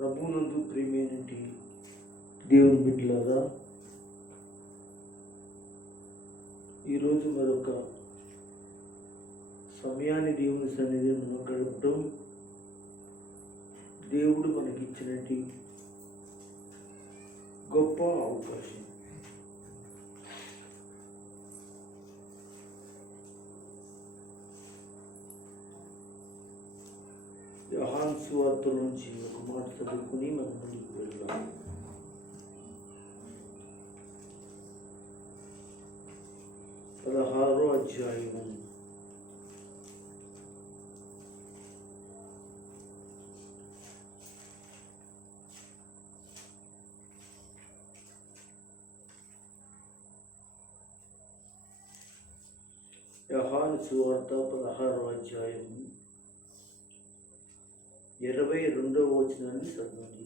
ప్రభువునందు ప్రియమైనటి దేవుని బిడ్డలారా, ఈరోజు మరొక సమయాన్ని దేవుని సన్నిధిలో మనం గడపడం దేవుడు మనకిచ్చినటి గొప్ప అవకాశం. యోహాను సువార్త నుంచి ఒక మాట చదువుకుని మనం ముందుకు వెళ్దాం. పదహారో అధ్యాయం యోహాను సువార్త 16వ అధ్యాయం 22వ వచనాన్ని చదవండి.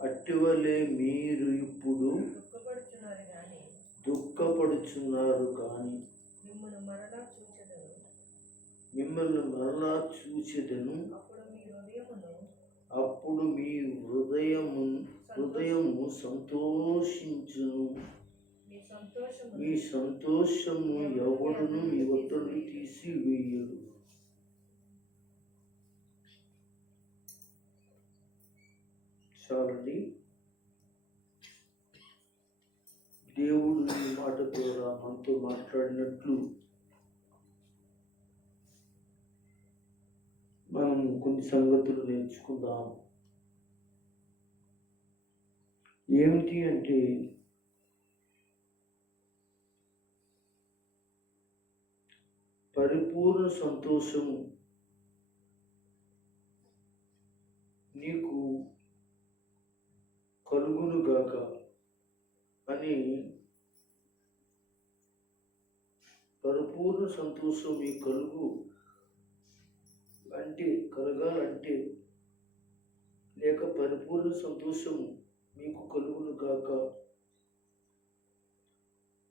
అట్టివలే మీరు ఇప్పుడు దుఃఖపడుచున్నారు కానీ మిమ్మల్ని మరలా చూచెదను, అప్పుడు మీ హృదయము సంతోషించును, మీ సంతోషము ఎవడును మీ ఒత్తిడి తీసివేయడు. చాలండి. దేవుడు ఈ మాట ద్వారా మనతో మాట్లాడినట్లు మనం కొన్ని సంగతులు నేర్చుకుందాం. ఏమిటి అంటే, పరిపూర్ణ సంతోషము నీకు కలుగునుగాక అని, పరిపూర్ణ సంతోషం మీకు కలగాలంటే లేక పరిపూర్ణ సంతోషం మీకు కలుగునుగాక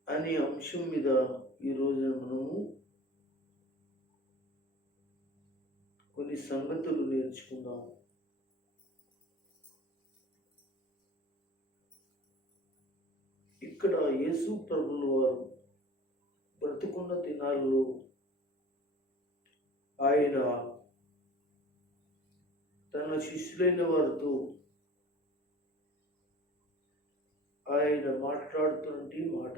అనే అంశం మీద ఈరోజు మనము కొన్ని సంగతులు నేర్చుకుందాం. ఇక్కడ యేసు ప్రభువుల వారు బ్రతుకున్న దినాల్లో ఆయన తన శిష్యులైన వారితో ఆయన మాట్లాడుతున్నటి మాట,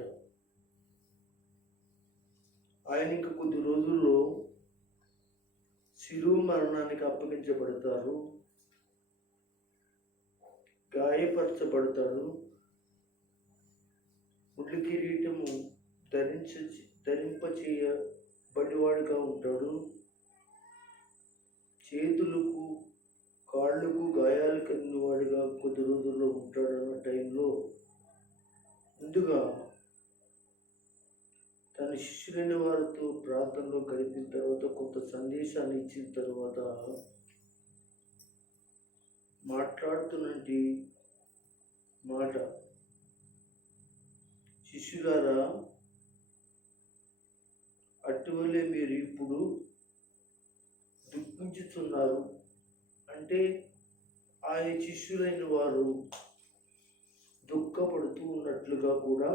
ఆయన ఇంక కొద్ది రోజుల్లో శిలువ మరణానికి అప్పగించబడతారు, గాయపరచబడతాడు, ముళ్ళ కిరీటము ధరింపచేయబడివాడుగా ఉంటాడు, చేతులకు కాళ్ళకు గాయాలు కలిగిన వాడిగా కొద్ది రోజుల్లో ఉంటాడు. అన్న టైంలో ముందుగా తన శిష్యులైన వారితో ప్రార్థనలో గడిపిన తర్వాత, కొంత సందేశాన్ని ఇచ్చిన తర్వాత మాట్లాడుతున్నటి మాట, శిష్యులారా, అటువలే మీరు ఇప్పుడు దుఃఖించుతున్నారు. అంటే ఆయన శిష్యులైన వారు దుఃఖపడుతూ ఉన్నట్లుగా కూడా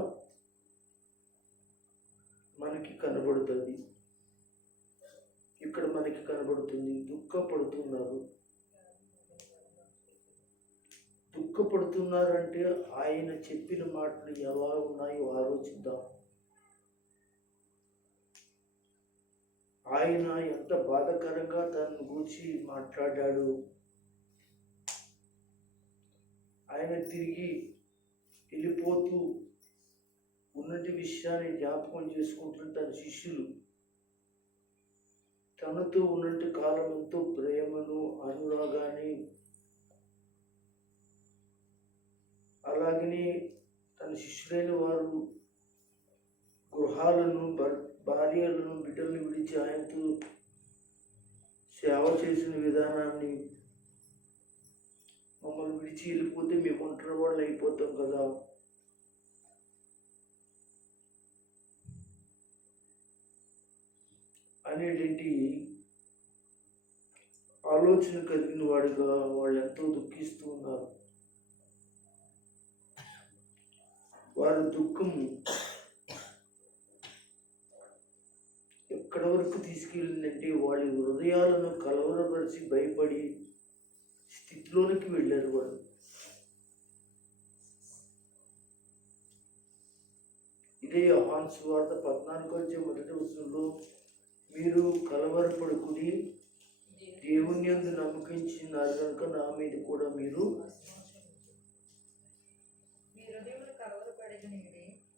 మనకి కనబడుతుంది. ఇక్కడ మనకి కనబడుతుంది, దుఃఖపడుతున్నారంటే ఆయన చెప్పిన మాటలు ఎలా ఉన్నాయో ఆలోచిద్దాం. ఆయన ఎంత బాధాకరంగా తనను గురించి మాట్లాడాడు. ఆయన తిరిగి వెళ్ళిపోతూ ఉన్నటి విషయాన్ని జ్ఞాపకం చేసుకుంటున్న తన శిష్యులు తనతో ఉన్నట్టు కాలం ఎంతో ప్రేమను, అనురాగాన్ని, అలాగనే తన శిష్యులైన వారు గృహాలను, భార్యలను, బిడ్డలను విడిచి ఆయనతో సేవ చేసిన విధానాన్ని, మమ్మల్ని విడిచి వెళ్ళిపోతే మేము ఒంటరి వాళ్ళు అయిపోతాం కదా అనేటువంటి ఆలోచన కలిగిన వాడిగా వాళ్ళు ఎంతో దుఃఖిస్తూ ఉన్నారు. వారి దుఃఖం ఎక్కడి వరకు తీసుకెళ్ళిందంటే వాళ్ళ హృదయాలను కలవరపరిచి భయపడి స్థితిలోనికి వెళ్ళారు వాళ్ళు. ఇదే యోహాను సువార్త 14:1 మీరు కలవరపడుకుని దేవుని యందు నమ్మకించినారు కనుక నా మీద కూడా మీరు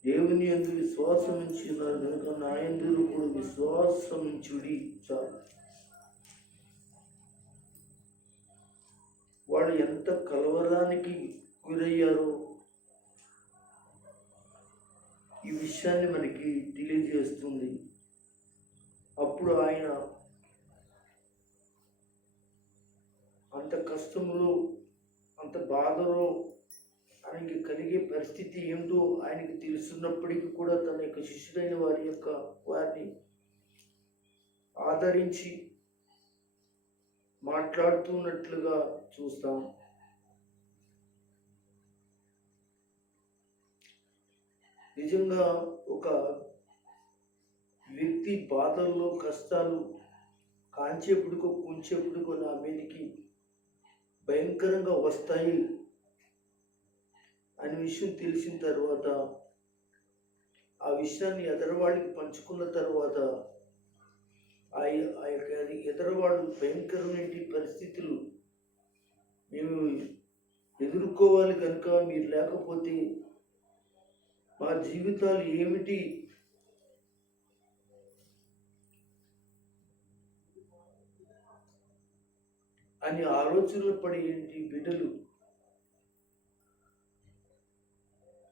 దేవుని యందు విశ్వాసం ఉంచినారు కనుక నా యందు కూడా విశ్వాసం ఉంచుడి. చాలు. వాళ్ళు ఎంత కలవరానికి గురయ్యారో ఈ విషయాన్ని మనకి తెలియజేస్తుంది. అప్పుడు ఆయన అంత కష్టములో అంత బాధలో ఆయనకి కలిగే పరిస్థితి ఏమిటో ఆయనకి తెలుసున్నప్పటికీ కూడా తన యొక్క శిష్యుడైన వారిని ఆదరించి మాట్లాడుతున్నట్లుగా చూస్తాం. నిజంగా ఒక వ్యక్తి బాధల్లో కష్టాలు కాంచేపుడుకో కుంచేపుడుకో నా మీదకి భయంకరంగా వస్తాయి అనే విషయం తెలిసిన తర్వాత ఆ విషయాన్ని ఎదరవాడికి పంచుకున్న తర్వాత ఆ యొక్క ఎదరవాడు భయంకరమైన పరిస్థితులు మేము ఎదుర్కోవాలి కనుక మీరు లేకపోతే మా జీవితాలు ఏమిటి అని ఆలోచనలు పడేంటి బిడ్డలు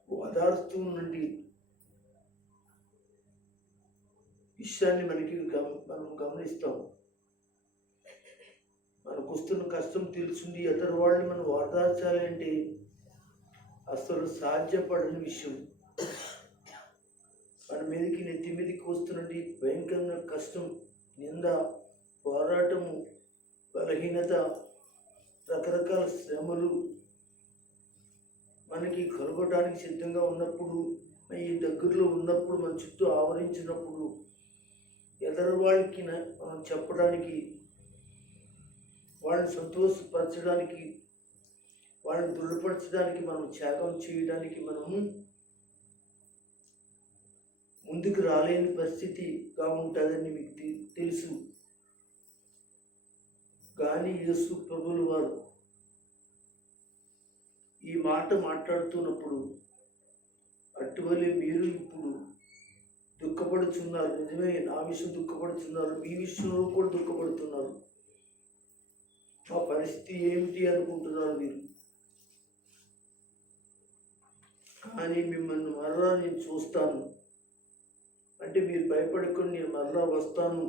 ఓదార్స్తూ నుండి విషయాన్ని మనం గమనిస్తాం. మనకు వస్తున్న కష్టం తెలుసుంది ఎదరు వాళ్ళని మనం ఓదార్చాలి అంటే అసలు సాధ్యపడని విషయం. మన మీదకి నెత్తి మీదకి వస్తున్నది భయంకరమైన కష్టం, నింద, పోరాటము, బలహీనత, రకరకాల శ్రమలు మనకి కలగడానికి సిద్ధంగా ఉన్నప్పుడు, ఈ దగ్గరలో ఉన్నప్పుడు, మన చుట్టూ ఆవరించినప్పుడు ఎదరు వాళ్ళకి మనం చెప్పడానికి, వాళ్ళని సంతోషపరచడానికి, వాళ్ళని దృఢపరచడానికి, మనం త్యాగం చేయడానికి మనము ముందుకు రాలేని పరిస్థితిగా ఉంటుందని మీకు తెలుసు. కానీ యేసు ప్రభువుల వారు ఈ మాట మాట్లాడుతున్నప్పుడు అటువలే మీరు ఇప్పుడు దుఃఖపడుతున్నారు. నిజమే, నా విషయం దుఃఖపడుతున్నారు, మీ విషయంలో కూడా దుఃఖపడుతున్నారు. మా పరిస్థితి ఏమిటి అనుకుంటున్నారు మీరు. కానీ మిమ్మల్ని మరలా నేను చూస్తాను అంటే మీరు భయపడకుండా నేను మరలా వస్తాను,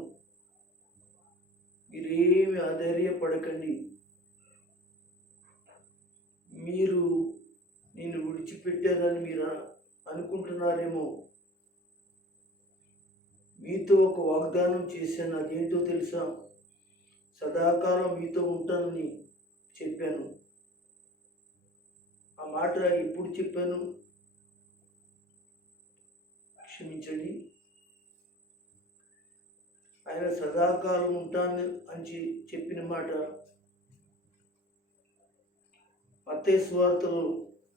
మీరేమి ఆధైర్యపడకండి. మీరు నేను విడిచిపెట్టారని మీరు అనుకుంటున్నారేమో. మీతో ఒక వాగ్దానం చేశాను, అదేంటో తెలుసా? సదాకాలం మీతో ఉంటానని చెప్పాను. ఆ మాట ఎప్పుడు చెప్పాను? క్షమించండి. ఆయన సదాకాలం ఉంటాను అని చెప్పిన మాట మత్తయి సువార్తలో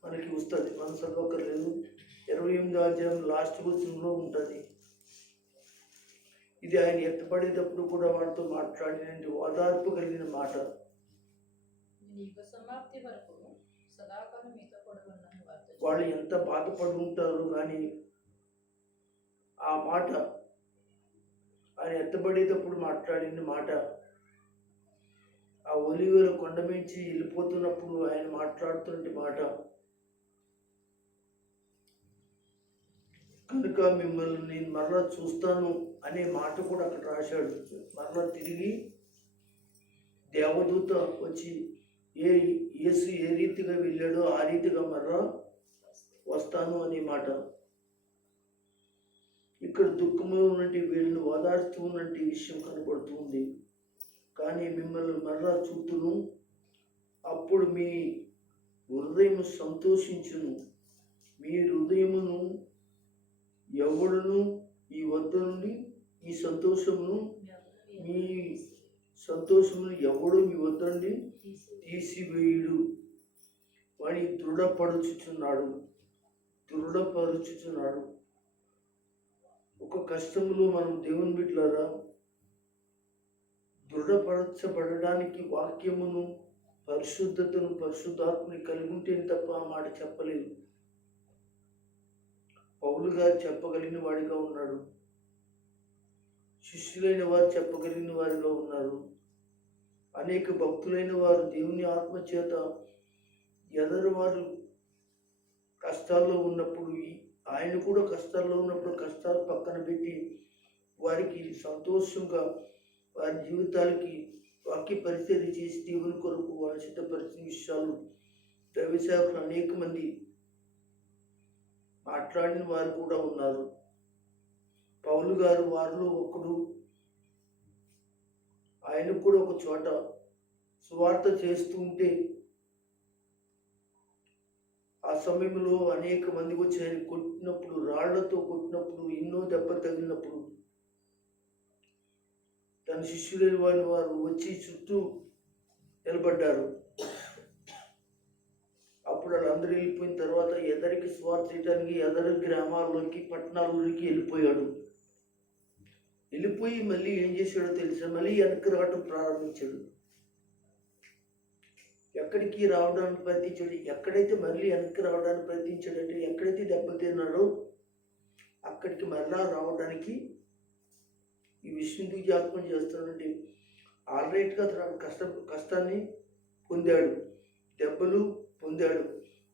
మనకి వస్తుంది. మన చదవక్కర్లేదు. 28వ అధ్యాయం లాస్ట్ వచనంలో ఉంటుంది. ఇది ఆయన ఎత్తపడేటప్పుడు కూడా వాళ్ళతో మాట్లాడిన ఓదార్పు కలిగిన మాట. వాళ్ళు ఎంత బాధపడి ఉంటారు, కానీ ఆ మాట ఆయన ఎత్తబడేటప్పుడు మాట్లాడిన మాట, ఆ ఒలీవల కొండ మించి వెళ్ళిపోతున్నప్పుడు ఆయన మాట్లాడుతున్న మాట, కనుక మిమ్మల్ని నేను మరలా చూస్తాను అనే మాట కూడా అక్కడ రాశాడు. మరలా తిరిగి దేవదూత వచ్చి యేసు ఏ రీతిగా వెళ్ళాడో ఆ రీతిగా మరలా వస్తాను అనే మాట. ఇక్కడ దుఃఖంలో ఉన్నట్టు వీళ్ళని ఓదార్స్తూ ఉన్నట్టు విషయం కనబడుతుంది. కానీ మిమ్మల్ని మరలా చూతును, అప్పుడు మీ హృదయం సంతోషించును. మీ హృదయమును ఎవడును ఈ వద్ద నుండి మీ సంతోషమును ఎవడు మీ వద్ద నుండి తీసివేయుడు. వాడి దృఢపరుచుచున్నాడు. ఒక కష్టములో మనం దేవుని బిడ్డలారా దృఢపరచబడడానికి వాక్యమును, పరిశుద్ధతను, పరిశుద్ధాత్మని కలిగి ఉంటే తప్ప ఆ మాట చెప్పలేదు. పౌలు గారు చెప్పగలిగిన వాడిగా ఉన్నాడు. శిష్యులైన వారు చెప్పగలిగిన వారిగా ఉన్నారు. అనేక భక్తులైన వారు దేవుని ఆత్మచేత వారు కష్టాల్లో ఉన్నప్పుడు, ఆయన కూడా కష్టాల్లో ఉన్నప్పుడు కష్టాలు పక్కన పెట్టి వారికి సంతోషంగా వారి జీవితాలకి వాక్య పరిచర్య చేసి దేవుని కొరకు వారు సిద్ధపరిచిన విషయాలు దైవ సేవకులు అనేక మంది మాట్లాడిన వారు కూడా ఉన్నారు. పౌలు గారు వారిలో ఒకడు. ఆయన కూడా ఒక చోట సువార్త చేస్తూ ఉంటే ఆ సమయంలో అనేక మంది వచ్చి ఆయన కొట్టినప్పుడు, రాళ్లతో కొట్టినప్పుడు, ఎన్నో దెబ్బలు తగిలినప్పుడు తన శిష్యులైన వారు వచ్చి చుట్టూ నిలబడ్డారు. అప్పుడు వాళ్ళందరూ వెళ్ళిపోయిన తర్వాత ఎదరికి స్వార్థ చేయడానికి ఎదరి గ్రామాల్లోకి, పట్టణాల్లోకి వెళ్ళిపోయి మళ్ళీ ఏం చేశాడో తెలుసా? మళ్ళీ వెనక్కి రావడం ప్రారంభించాడు. ఎక్కడికి రావడానికి ప్రయత్నించాడు? ఎక్కడైతే మళ్ళీ వెనక్కి రావడానికి ప్రయత్నించాడంటే ఎక్కడైతే దెబ్బలు తిన్నాడో అక్కడికి మళ్ళా రావడానికి ఈ విషయం జ్ఞాపకం చేస్తానంటే ఆల్రైట్గా కష్టాన్ని పొందాడు, దెబ్బలు పొందాడు.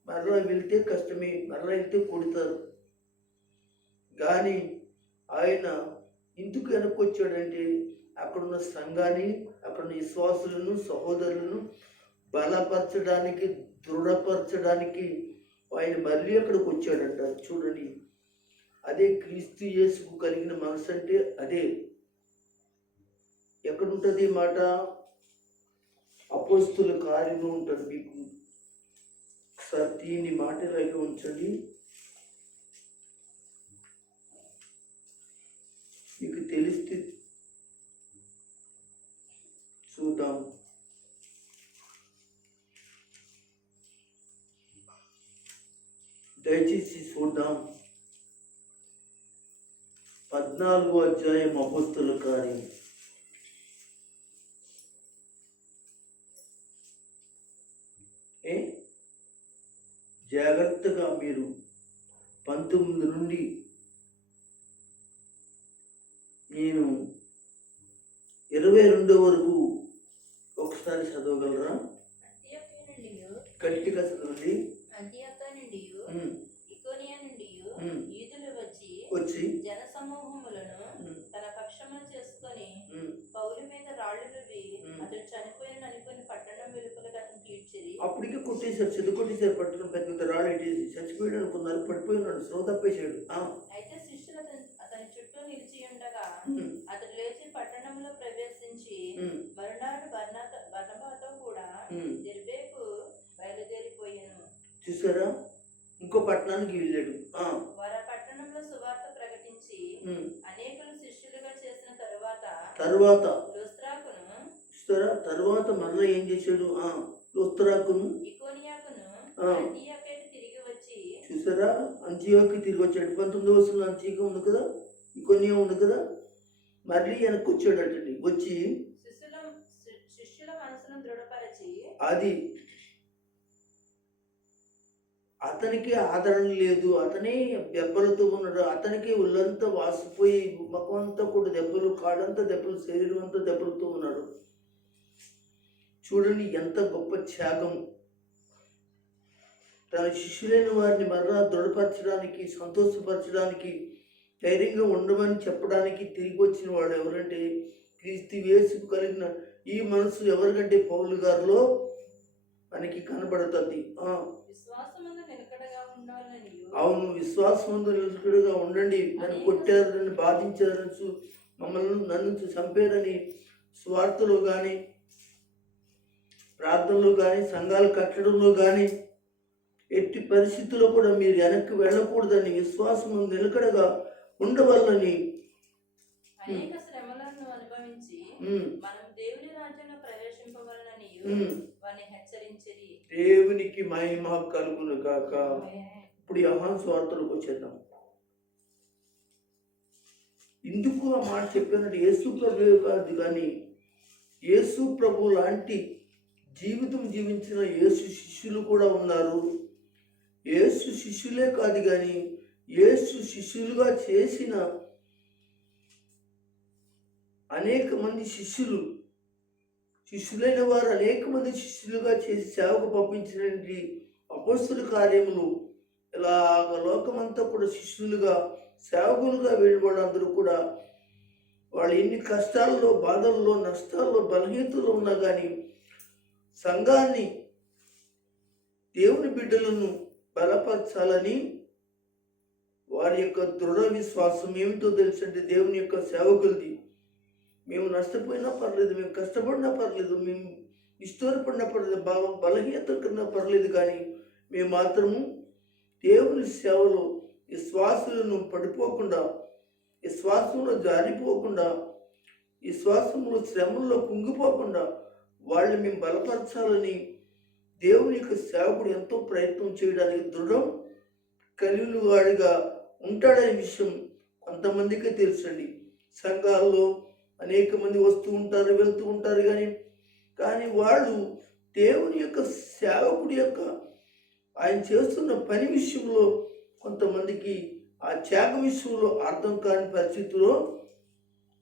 మరలా వెళ్తే కష్టమే, మరలా వెళ్తే కొడతారు. కానీ ఆయన ఎందుకు వెనక్కొచ్చాడంటే అక్కడున్న సంఘాన్ని, అక్కడున్న విశ్వాసులను, సహోదరులను బలపరచడానికి, దృఢపరచడానికి ఆయన మళ్ళీ అక్కడికి వచ్చాడంట. చూడండి, అదే క్రీస్తు యేసుకు కలిగిన మనసు అంటే అదే. ఎక్కడుంటుంది మాట? అపోస్తుల కార్యంలో ఉంటుంది. మీకు ఒకసారి దీని మాట ఇలాగే ఉంచండి, మీకు తెలిస్తే చూద్దాం. దయచేసి చూద్దాం. 14వ అధ్యాయం అపోస్తుల కార్యం. జాగ్రత్తగా మీరు 19 నుండి నేను 22 వరకు ఒకసారి చదవగలరా? గట్టిగా చదవండి. వచ్చి జన సమూహములను తన పక్షమును చేసుకొని పౌలు మీద రాళ్ళు రువ్వి అతడు చనిపోయిన అనుకుని పట్టణం వెలుపలకు అతను తీర్చిరి. అప్పటికే కొట్టేశారు, చెడు కొట్టేశారు, పట్టుకుని పెద్ద పెద్ద రాళ్ళు ఎట్టేసి చచ్చిపోయాడు అనుకున్నారు. పడిపోయినాడు, శ్రో తప్పేశాడు. అయితే శిష్యులు అతని చుట్టూ నిలిచి ఉండగా అతడు లేచి పట్టణంలో ప్రవేశించి మరునాడు బర్నబాతో కూడా దెర్బేకు బయలుదేరిపోయాను. చూసారా, ఇంకో పట్టణానికి వెళ్ళాడు. వారు ఆ పట్టణంలో సువార్త ప్రకటించి అనేకులు శిష్యులుగా చేసిన తరువాత తర్వాత మరలా ఏం చేశాడు? లుస్త్రాకును, ఇకోనియాకును, అంతియోకియాకు తిరిగి వచ్చి. చూసారా, అంతియోకి తిరిగి వచ్చాడు. 19వ వచనంలో అంతియోకి ఉంది కదా, ఇకోనియా ఉంది కదా, మళ్ళీ వెనక్కి వచ్చాడు అంటండి. వచ్చి శిష్యుల మనసును దృఢపరచి, అది అతనికి ఆదరణ లేదు, అతనే దెబ్బలతో ఉన్నాడు, అతనికి ఒళ్ళంతా వాసిపోయి ముఖం అంతా కూడా దెబ్బలు, కాళ్ళంతా దెబ్బలు, శరీరం అంతా దెబ్బలతో ఉన్నాడు. చూడండి ఎంత గొప్ప త్యాగం. తన శిష్యులైన వారిని మరలా దృఢపరచడానికి, సంతోషపరచడానికి, ధైర్యంగా ఉండమని చెప్పడానికి తిరిగి వచ్చిన వాడు ఎవరంటే క్రీస్తు యేసుకు కలిగిన ఈ మనసు ఎవరికంటే పౌలు గారిలో మనకి కనబడుతుంది. అవును, విశ్వాసమందు నిలకడగా ఉండండి. నన్ను కొట్టారు, నన్ను బాధించారు, నన్ను చంపారని స్వార్థలో కానీ, ప్రార్థనలో కానీ, సంఘాలు కట్టడంలో కానీ ఎట్టి పరిస్థితుల్లో కూడా మీరు వెనక్కి వెళ్ళకూడదని, విశ్వాసం నిలకడగా ఉండవల్లని అనేక శ్రమలను అనుభవించి మనం దేవుని రాజ్యంలో ప్రవేశింపవలనని వారిని హెచ్చరించిరి. దేవునికి మహిమ కలుగును గాక. ఇప్పుడు యోహాను సువార్తలోకి వచ్చేద్దాం. ఎందుకు ఆ మాట చెప్పానంటే, యేసు ప్రభు కాదు కానీ యేసు ప్రభు లాంటి జీవితం జీవించిన యేసు శిష్యులు కూడా ఉన్నారు. యేసు శిష్యులే కాదు కానీ యేసు శిష్యులుగా చేసిన అనేక మంది శిష్యులైన వారు అనేక మంది శిష్యులుగా చేసి సేవకు పంపించినటువంటి అపొస్తలుల కార్యములు ఇలాగ లోకమంతా కూడా శిష్యులుగా సేవకులుగా వెళ్ళిపోవడందరూ కూడా వాళ్ళు ఎన్ని కష్టాల్లో, బాధల్లో, నష్టాల్లో, బలహీనతల్లో ఉన్నా కానీ సంఘాన్ని, దేవుని బిడ్డలను బలపరచాలని వారి యొక్క దృఢ విశ్వాసం ఏమిటో తెలుసంటే, దేవుని యొక్క సేవకులది. మేము నష్టపోయినా పర్లేదు, మేము కష్టపడినా పర్లేదు, మేము ఇష్టపడినా పర్లేదు, బలహీనత కన్నా పర్లేదు, కానీ మేము మాత్రము దేవుని సేవలో విశ్వాసులను పడిపోకుండా, విశ్వాసంలో జారిపోకుండా, విశ్వాసంలో శ్రమల్లో కుంగిపోకుండా వాళ్ళని మేము బలపరచాలని దేవుని యొక్క సేవకుడు ఎంతో ప్రయత్నం చేయడానికి దృఢం కలిగినవాడిగా ఉంటాడనే విషయం కొంతమందికే తెలుసండి. సంఘాల్లో అనేక మంది వస్తూ ఉంటారు, వెళ్తూ ఉంటారు, కానీ వాళ్ళు దేవుని యొక్క సేవకుడి యొక్క ఆయన చేస్తున్న పని విషయంలో కొంతమందికి ఆ త్యాగ విషయంలో అర్థం కాని పరిస్థితిలో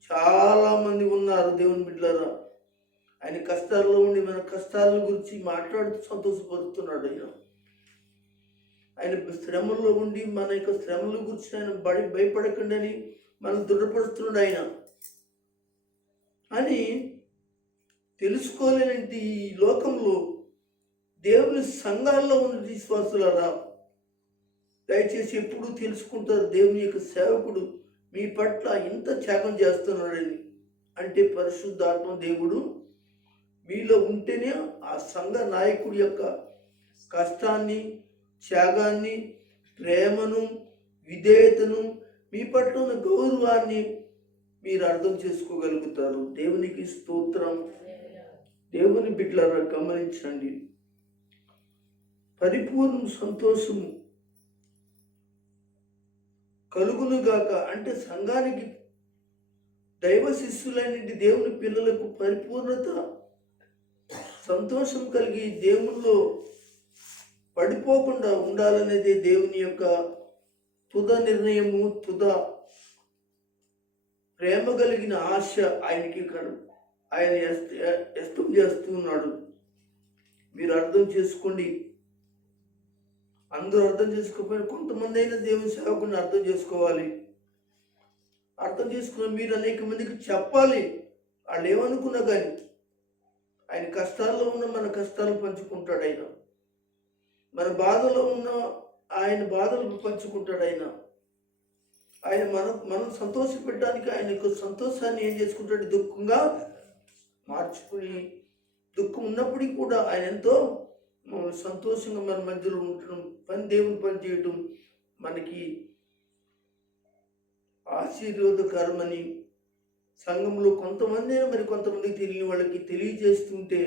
చాలామంది ఉన్నారు. దేవుని బిడ్డలారా, ఆయన కష్టాల్లో ఉండి మన కష్టాల గురించి మాట్లాడుతూ సంతోషపడుతున్నాడు. ఆయన శ్రమల్లో ఉండి మన యొక్క శ్రమల గురించి ఆయన భయపడకండి అని మనం దృఢపడుతున్నాడు ఆయన అని తెలుసుకోలేనంటి ఈ లోకంలో దేవుని సంఘాల్లో ఉన్న విశ్వాసులారా, దయచేసి ఎప్పుడు తెలుసుకుంటారు దేవుని యొక్క సేవకుడు మీ పట్ల ఇంత త్యాగం చేస్తున్నాడని. అంటే పరిశుద్ధాత్మ దేవుడు మీలో ఉంటేనే ఆ సంఘ నాయకుడి యొక్క కష్టాన్ని, త్యాగాన్ని, ప్రేమను, విధేయతను, మీ పట్ల ఉన్న గౌరవాన్ని మీరు అర్థం చేసుకోగలుగుతారు. దేవునికి స్తోత్రం. దేవుని బిడ్డలారా గమనించండి, పరిపూర్ణ సంతోషము కలుగునుగాక అంటే సంఘానికి, దైవ శిష్యులైన దేవుని పిల్లలకు పరిపూర్ణత, సంతోషం కలిగి దేవుల్లో పడిపోకుండా ఉండాలనేది దేవుని యొక్క తుద నిర్ణయము, తుద ప్రేమ కలిగిన ఆశ ఆయనకి ఆయన ఇష్టం చేస్తున్నాడు. మీరు అర్థం చేసుకోండి. అందరూ అర్థం చేసుకోకపోయినా కొంతమంది అయినా దేవుని సేవకుని అర్థం చేసుకోవాలి. అర్థం చేసుకున్న మీరు అనేక మందికి చెప్పాలి. వాళ్ళు ఏమనుకున్నా కానీ ఆయన కష్టాల్లో ఉన్న మన కష్టాలు పంచుకుంటాడు ఆయన, మన బాధలో ఉన్న ఆయన బాధలు పంచుకుంటాడు ఆయన మనం సంతోషపెట్టడానికి ఆయన యొక్క సంతోషాన్ని ఏం చేసుకుంటాడు, దుఃఖంగా మార్చుకుని, దుఃఖం ఉన్నప్పటికీ కూడా ఆయన ఎంతో సంతోషంగా మన మధ్యలో ఉండటం, దేవుని పని చేయటం మనకి ఆశీర్వాదకరమని సంఘంలో కొంతమంది మరి కొంతమందికి తెలియని వాళ్ళకి తెలియజేస్తుంటే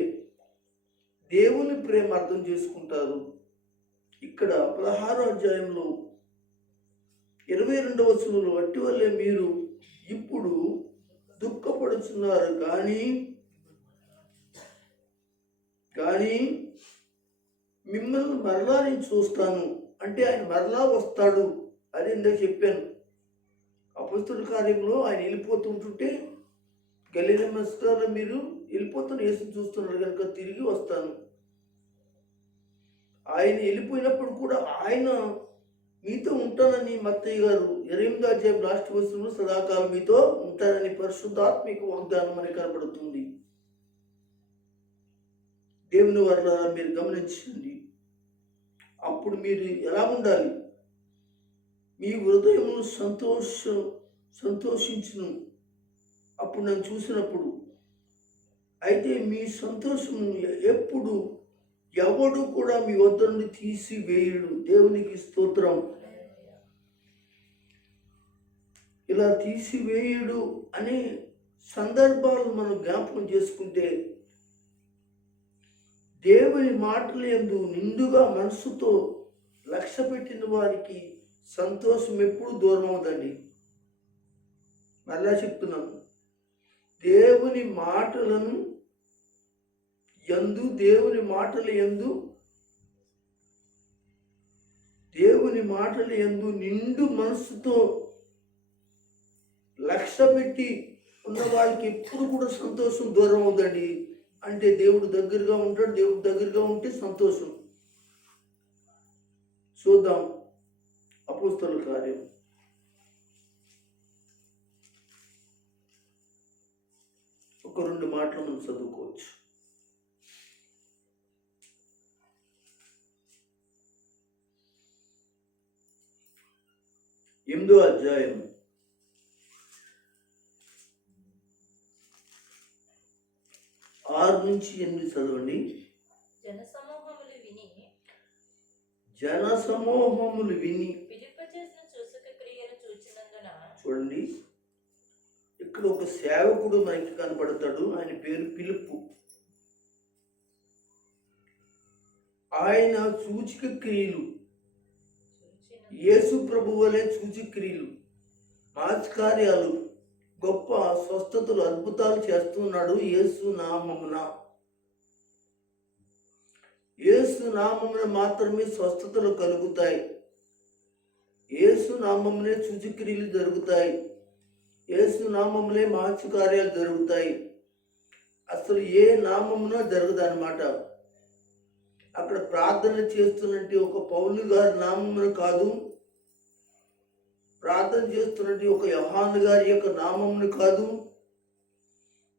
దేవుని ప్రేమ అర్థం చేసుకుంటారు. ఇక్కడ 16వ అధ్యాయంలో 22వ వచనంలో, అట్టి వల్లే మీరు ఇప్పుడు దుఃఖపడుతున్నారు కానీ మిమ్మల్ని మరలా నేను చూస్తాను. అంటే ఆయన మరలా వస్తాడు. అది ఇందాక చెప్పాను. అపొస్తలుల కార్యంలో ఆయన వెళ్ళిపోతుంటుంటే గలిలయ మత్స్యకారులు మీరు వెళ్ళిపోతున్న యేసు చూస్తున్నారు కనుక తిరిగి వస్తాను. ఆయన వెళ్ళిపోయినప్పుడు కూడా ఆయన మీతో ఉంటానని మత్తయ్య గారు 28వ అధ్యాయం లాస్ట్ వచనంలో సదాకాలం మీతో ఉంటానని పరిశుద్ధాత్మిక వాగ్దానం మనకి కనబడుతుంది. దేవుని వల్ల మీరు గమనించండి. అప్పుడు మీరు ఎలా ఉండాలి? మీ హృదయమును సంతోషించును. అప్పుడు నన్ను చూసినప్పుడు అయితే మీ సంతోషం ఎప్పుడు ఎవడు కూడా మీ వద్ద నుండి తీసివేయడు. దేవునికి స్తోత్రం. ఇలా తీసివేయడు అనే సందర్భాలు మనం జ్ఞాపకం చేసుకుంటే, దేవుని మాటలు యందు నిండుగా మనసుతో లక్ష్య పెట్టిన వారికి సంతోషం ఎప్పుడు దూరం అవుదండి. మళ్ళా చెప్తున్నాను, దేవుని మాటలను యందు దేవుని మాటలు యందు నిండు మనసుతో లక్ష్య పెట్టి ఉన్న వాళ్ళకి ఎప్పుడు కూడా సంతోషం దూరం అవుదండి. అంటే దేవుడు దగ్గరగా ఉంటాడు. దేవుడు దగ్గరగా ఉంటే సంతోషం. చూద్దాం అపోస్తలుల కార్యం 1-2 మాటలు మనం చదువుకోవచ్చు. ఎనిమిదో అధ్యాయం 6-8 చదవండి. జనసమూహములు విని చూడండి, ఇక్కడ ఒక సేవకుడు మనకి కనపడతాడు. ఆయన పేరు ఫిలిప్పు. ఆయన సూచక క్రియలు, యేసు ప్రభు వలె సూచక క్రియలు, ఆశ్చర్యాలు, గొప్ప స్వస్థతలు, అద్భుతాలు చేస్తున్నాడు యేసు నామమున. యేసు నామమున మాత్రమే స్వస్థతలు కలుగుతాయి. యేసు నామమునే సూచక్రియలు జరుగుతాయి. యేసు నామములే మహత్కార్యాలు జరుగుతాయి. అసలు ఏ నామమున జరగదు అన్నమాట. అక్కడ ప్రార్థన చేస్తున్నట్టు ఒక పౌలు గారి నామమున కాదు, ప్రార్థన చేస్తున్నట్టు ఒక యోహాను గారి యొక్క నామమును కాదు,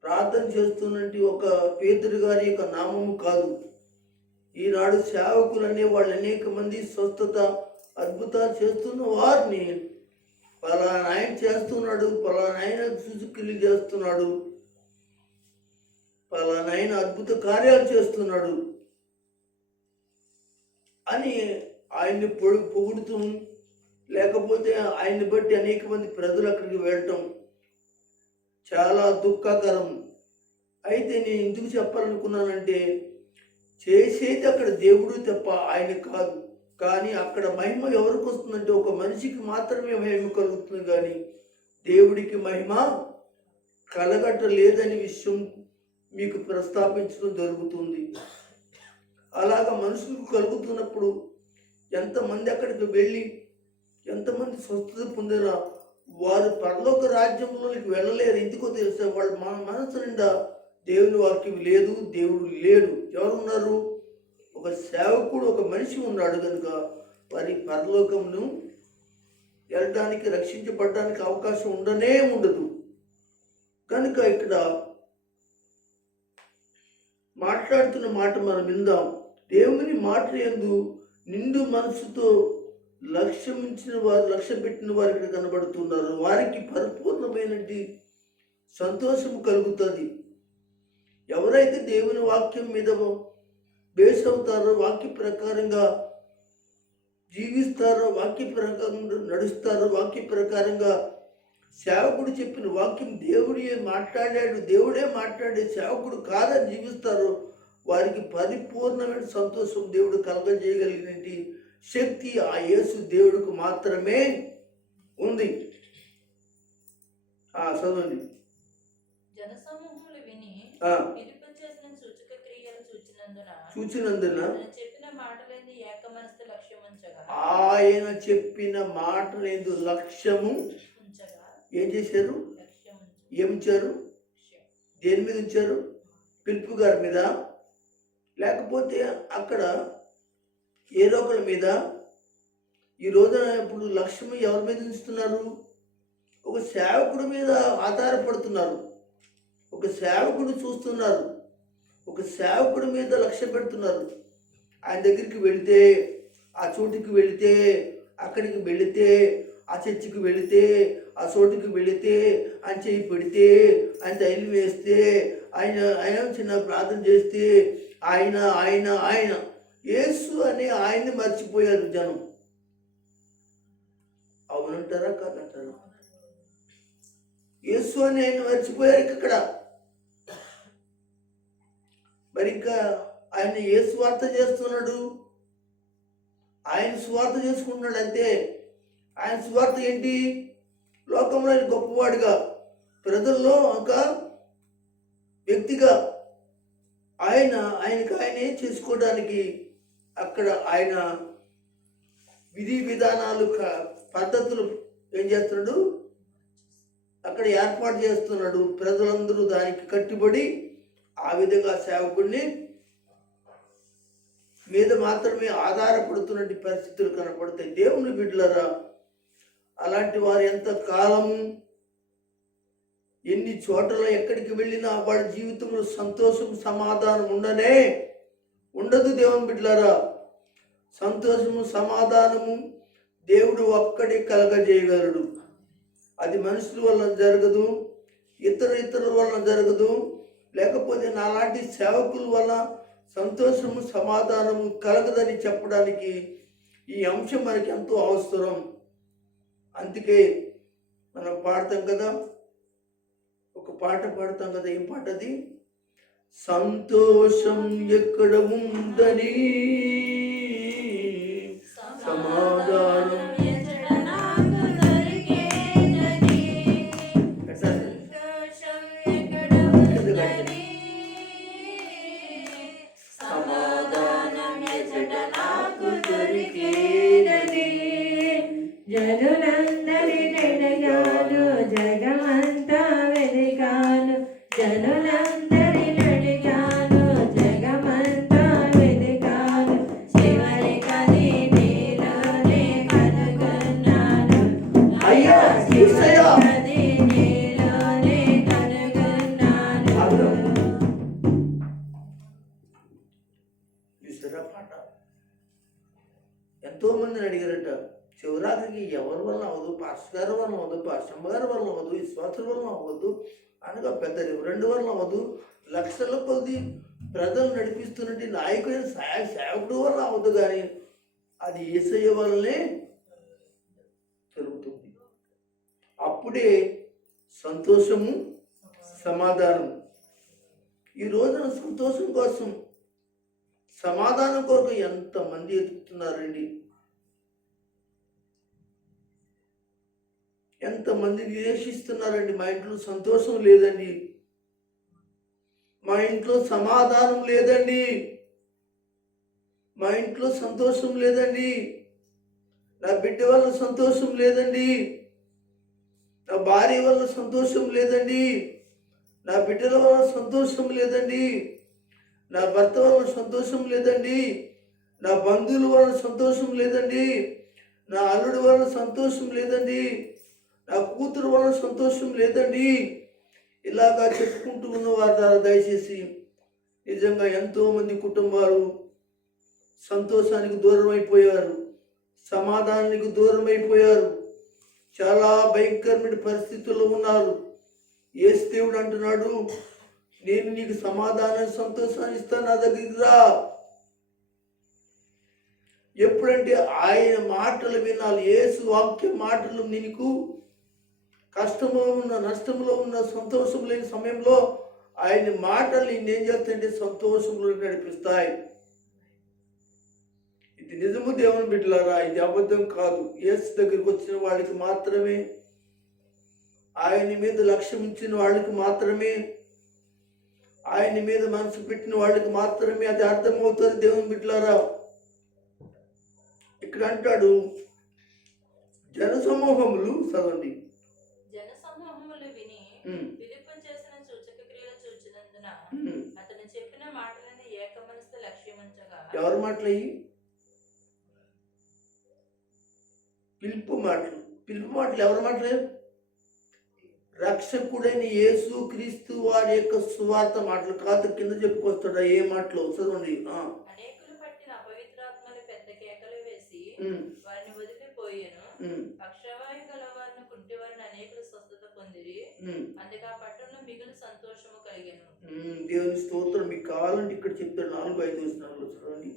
ప్రార్థన చేస్తున్నట్టు ఒక పేతురు గారి యొక్క నామము కాదు. ఈనాడు సేవకులు అనే వాళ్ళు అనేక మంది స్వస్థత అద్భుతాలు చేస్తున్న వారిని పలానా ఆయన చేస్తున్నాడు, పలానా ఆయన సూచక్రియలు చేస్తున్నాడు, పలానా ఆయన అద్భుత కార్యాలు చేస్తున్నాడు అని ఆయన్ని పొగుడుతూ, లేకపోతే ఆయన్ని బట్టి అనేక మంది ప్రజలు అక్కడికి వెళ్ళటం చాలా దుఃఖకరం. అయితే నేను ఎందుకు చెప్పాలనుకున్నానంటే, చేసేది అక్కడ దేవుడు తప్ప ఆయన కాదు. కానీ అక్కడ మహిమ ఎవరికి వస్తుందంటే ఒక మనిషికి మాత్రమే మహిమ కలుగుతుంది, కానీ దేవుడికి మహిమ కలగట్టలేదని విషయం మీకు ప్రస్తావించడం జరుగుతుంది. అలాగా మనుషులకు కలుగుతున్నప్పుడు ఎంతమంది అక్కడికి వెళ్ళి ఎంతమంది స్వస్థత పొందినా వారు పరలోక రాజ్యంలోకి వెళ్ళలేరు. ఎందుకో తెలుసా? వాళ్ళ మనసు నిండా దేవుని వాక్యం లేదు, దేవుడు లేడు. ఎవరున్నారు? ఒక సేవకుడు, ఒక మనిషి ఉన్నాడు కనుక వారి పరలోకమును వెళ్ళడానికి, రక్షించబడడానికి అవకాశం ఉండదు. కనుక ఇక్కడ మాట్లాడుతున్న మాట మనం విందాం. దేవుని మాట యందు నిండు మనసుతో లక్ష్యం పెట్టిన వారు ఇక్కడ కనబడుతున్నారు. వారికి పరిపూర్ణమైనటువంటి సంతోషం కలుగుతుంది. ఎవరైతే దేవుని వాక్యం మీద బేస్ అవుతారో, వాక్య ప్రకారంగా జీవిస్తారో, వాక్య ప్రకారంగా నడుస్తారో, వాక్య ప్రకారంగా సేవకుడు చెప్పిన వాక్యం దేవుడే మాట్లాడే సేవకుడు కాదని జీవిస్తారో వారికి పరిపూర్ణమైన సంతోషం దేవుడు కలగజేయగలిగినటువంటి శక్తి ఆ యేసు దేవుడికి మాత్రమే ఉంది. చదవండి. జనసమూహములు విని ఫిలిప్పు చేసిన సూచక క్రియలు చూచినందున చెప్పిన మాటలందు ఏకమనస్సు లక్ష్యముంచగా, ఆయన చెప్పిన మాటలందు లక్ష్యము ఏం చేశారు? ఏమిచ్చారు? దేని మీద ఉంచారు? ఫిలిప్పు గారి మీద, లేకపోతే అక్కడ ఏదో ఒకరి మీద. ఈ రోజున ఇప్పుడు లక్ష్యం ఎవరి మీద ఉంచుతున్నారు? ఒక సేవకుడి మీద ఆధారపడుతున్నారు. ఒక సేవకుడు చూస్తున్నారు. ఒక సేవకుడి మీద లక్ష్య పెడుతున్నారు. ఆయన దగ్గరికి వెళితే, ఆ చోటుకి వెళితే, అక్కడికి వెళితే, ఆ చర్చికి వెళితే, ఆ చోటుకి వెళితే ఆయన చేయి పెడితే ఆయన తైలు వేస్తే ఆయన చిన్న ప్రార్థన చేస్తే ఆయన ఆయన ఆయన యేసు అని ఆయన్ని మర్చిపోయారు జనం. అవునంటారా కాదంటారా? యేసు అని ఆయన మర్చిపోయారు ఇక్కడ. మరి ఇంకా ఆయన ఏ స్వార్థ చేస్తున్నాడు? ఆయన స్వార్థ చేసుకుంటున్నాడు అంతే. ఆయన స్వార్థ ఏంటి? లోకంలో ఆయన గొప్పవాడిగా, ప్రజల్లో ఒక వ్యక్తిగా ఆయనే చేసుకోవడానికి అక్కడ ఆయన విధి విధానాలు పద్ధతులు ఏం చేస్తున్నాడు? అక్కడ ఏర్పాటు చేస్తున్నాడు. ప్రజలందరూ దానికి కట్టుబడి ఆ విధంగా సేవకుడిని మీద మాత్రమే ఆధారపడుతున్నటువంటి పరిస్థితులు కనపడతాయి. దేవుని బిడ్డలారా, అలాంటి వారు ఎంత కాలం ఎన్ని చోట్ల ఎక్కడికి వెళ్ళినా వాడి జీవితంలో సంతోషం సమాధానం ఉండదు. దేవుని బిడ్డలారా, సంతోషము సమాధానము దేవుడు ఒక్కడే కలగజేయగలడు. అది మనుషుల వల్ల జరగదు, ఇతరుల వల్ల జరగదు, లేకపోతే నాలాంటి సేవకుల వల్ల సంతోషము సమాధానము కలగదని చెప్పడానికి ఈ అంశం మనకి ఎంతో అవసరం. అందుకే మనం పాడతాం కదా, ఒక పాట పాడతాం కదా. ఏం పాట అది? సంతోషం ఎక్కడ ఉందని సమాధానం జనులందరినడిగాను, జగమంతా వెదికాను, జనులందరినడిగాను, జగమంతా వెదికాను, చివరికది నీలోనే కనుగొన్నాను. అయ్యా చివరికది నీలోనే కనుగొన్నాను. పాట ఎంతో మందిని అడిగారట. చివరాఖరికి ఎవరి వల్ల అవ్వదు, పాస్టర్ గారి వల్ల అవ్వదు, పాస్టమ్మ గారి వల్ల అవ్వదు, విశ్వాసుల వల్ల అవ్వదు, అనగా పెద్ద రెండు వల్ల అవ్వదు, లక్షల కొద్ది ప్రజలు నడిపిస్తున్నట్టు నాయకుడైన సేవకుడు వల్ల అవ్వదు, కానీ అది యేసయ్య వల్లనే జరుగుతుంది. అప్పుడే సంతోషము సమాధానం. ఈ రోజున సంతోషం కోసం సమాధానం కొరకు ఎంతమంది ఎదుగుతున్నారండి. ఎంతమంది నిరీక్షిస్తున్నారండి. మా ఇంట్లో సంతోషం లేదండి, మా ఇంట్లో సమాధానం లేదండి, మా ఇంట్లో సంతోషం లేదండి, నా బిడ్డ వల్ల సంతోషం లేదండి, నా భార్య వల్ల సంతోషం లేదండి, నా బిడ్డల వల్ల సంతోషం లేదండి, నా భర్త వల్ల సంతోషం లేదండి, నా బంధువుల వల్ల సంతోషం లేదండి, నా అల్లుడి వల్ల సంతోషం లేదండి, నా కూతురు వల్ల సంతోషం లేదండి. ఇలాగా చెప్పుకుంటూ ఉన్నవారు ద్వారా దయచేసి నిజంగా ఎంతోమంది కుటుంబాలు సంతోషానికి దూరం అయిపోయారు, సమాధానానికి దూరం అయిపోయారు, చాలా భయంకరమైన పరిస్థితుల్లో ఉన్నారు. యేసు దేవుడు అంటున్నాడు, నేను నీకు సమాధానం సంతోషాన్ని ఇస్తాను, నా దగ్గరికి రా. ఎప్పుడంటే ఆయన మాటలు వినాలి. యేసు వాక్య మాటలు నీకు కష్టంలో ఉన్న, నష్టంలో ఉన్న, సంతోషం లేని సమయంలో ఆయన మాటలు నేనేం చేస్తాయంటే సంతోషంలో నడిపిస్తాయి. ఇది నిజము దేవుని బిడ్డలారా, ఇది అబద్ధం కాదు. యేసు దగ్గరికి వచ్చిన వాడికి మాత్రమే, ఆయన మీద లక్ష్యం ఉంచిన వాళ్ళకి మాత్రమే, ఆయన మీద మనసు పెట్టిన వాళ్ళకి మాత్రమే అది అర్థమవుతుంది. దేవుని బిడ్డలారా, ఇక్కడ అంటాడు జనసమూహములు, చదవండి. జనసమూహములు విని ఫిలిప్పు చేసిన సూచక క్రియలు చూచినందున అతను చెప్పిన మాటలని ఏక మనసుతో లక్ష్యముంచగా. ఎవరి మాటలు అయ్యి? పిలుపు మాటలు. పిలుపు మాటలు ఎవరి మాటలు? రక్షకుడైన యేసు క్రీస్తు వారి యొక్క సువార్త మాటలు కాదు. కింద చెప్పుకొస్తాడు ఏ మాటలు చదవండి. అనేకులు పట్టిన అపవిత్రాత్మలు పెద్ద కేకలు వేసి వారిని వదిలిపోయాను. పక్షవాయు గల వారిని, కుంటి వారిని అనేక అందుకే ఆ పట్టణంలో మిగులు సంతోషము కలిగెను. దేవుని స్తోత్రం. మీకు కావాలంటే ఇక్కడ చెప్తాడు 4-5 వచనాల్లో చూడండి.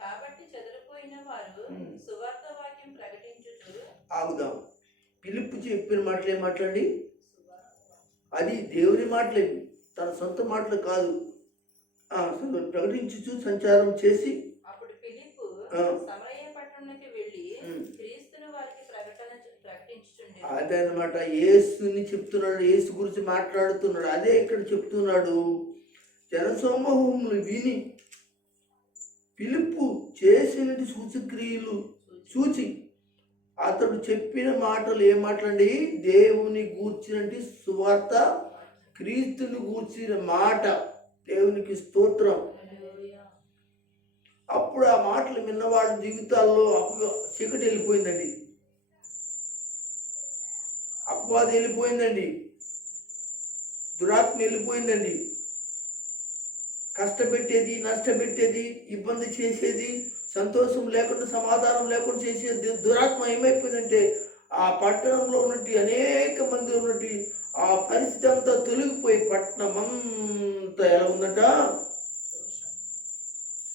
కాబట్టి చెదరిపోయిన వారు సువార్త వాక్యం ప్రకటించుచు. ఆగుదాం. పిలుపు చెప్పిన మాటలే మాట్లాడి, అది దేవుని మాటలే, తన సొంత మాటలు కాదు. ప్రకటించుచు సంచారం చేసి. అప్పుడు ఫిలిప్పు సమరయ పట్టణానికి వెళ్ళి క్రీస్తును వారికి ప్రకటించుచుండెను. అదనమాట, యేసుని చెప్తున్నాడు, యేసు గురించి మాట్లాడుతున్నాడు. అదే ఇక్కడ చెప్తున్నాడు. జనసమూహములు విని ఫిలిప్పు చేసిన సూచక్రియలు చూచి అతడు చెప్పిన మాటలు ఏ మాటలండి? దేవుని గూర్చినంటి సువార్త, క్రీస్తుని గూర్చిన మాట. దేవునికి స్తోత్రం. అప్పుడు ఆ మాటలు విన్నవాడి జీవితాల్లో చీకటి వెళ్ళిపోయిందండి, అపవాదం వెళ్ళిపోయిందండి, దురాత్మ వెళ్ళిపోయిందండి. కష్టపెట్టేది, నష్టపెట్టేది, ఇబ్బంది చేసేది, సంతోషం లేకుండా సమాధానం లేకుండా చేసేది దురాత్మ ఏమైపోయిందంటే ఆ పట్టణంలో ఉన్నట్టు అనేక మంది ఉన్నట్టు ఆ పరిస్థితి అంతా తొలగిపోయి పట్టణం అంతా ఎలా ఉందట?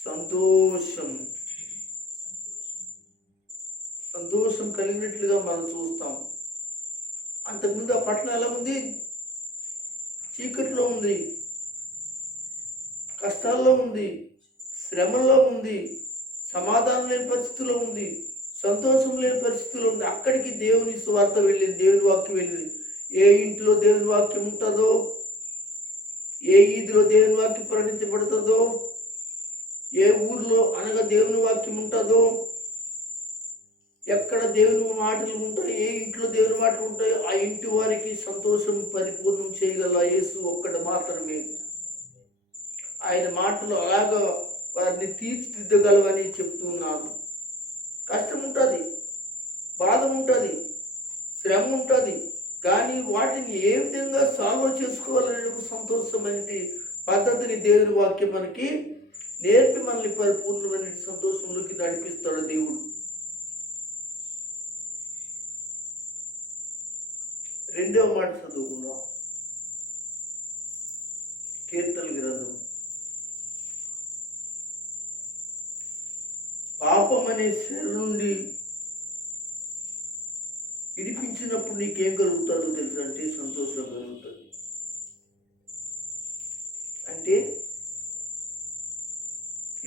సంతోషం సంతోషం కలిగినట్లుగా మనం చూస్తాం. అంతకుముందు ఆ పట్టణం ఎలా ఉంది? చీకట్లో ఉంది, కష్టాల్లో ఉంది, శ్రమల్లో ఉంది, సమాధానం లేని పరిస్థితిలో ఉంది, సంతోషం లేని పరిస్థితిలో ఉంది. అక్కడికి దేవుని సువార్త వెళ్ళింది, దేవుని వాక్యం వెళ్ళింది. ఏ ఇంటిలో దేవుని వాక్యం ఉంటుందో, ఏ ఈదిలో దేవుని వాక్యం ప్రకటించబడుతుందో, ఏ ఊర్లో అనగా దేవుని వాక్యం ఉంటుందో, ఎక్కడ దేవుని మాటలు ఉంటాయో, ఏ ఇంట్లో దేవుని మాటలు ఉంటాయో ఆ ఇంటి వారికి సంతోషం పరిపూర్ణం చేయగల యేసు ఒక్కడు మాత్రమే. ఆయన మాటలు అలాగా వారిని తీర్చిదిద్దగలవని చెప్తున్నాను. కష్టం ఉంటుంది, బాధ ఉంటుంది, శ్రమ ఉంటుంది, కానీ వాటిని ఏ విధంగా సాల్వ్ చేసుకోవాలనే ఒక సంతోషమైన పద్ధతిని దేవుని వాక్యం మనకి నేర్పి మనల్ని పరిపూర్ణమైన సంతోషంలోకి నడిపిస్తాడు దేవుడు. రెండవ మాట చదువుకుందాం. కీర్తన గ్రంథం. పాపం అనే శరీరం నుండి విడిపించినప్పుడు నీకేం కలుగుతుందో తెలుసు అంటే సంతోషం కలుగుతుంది. అంటే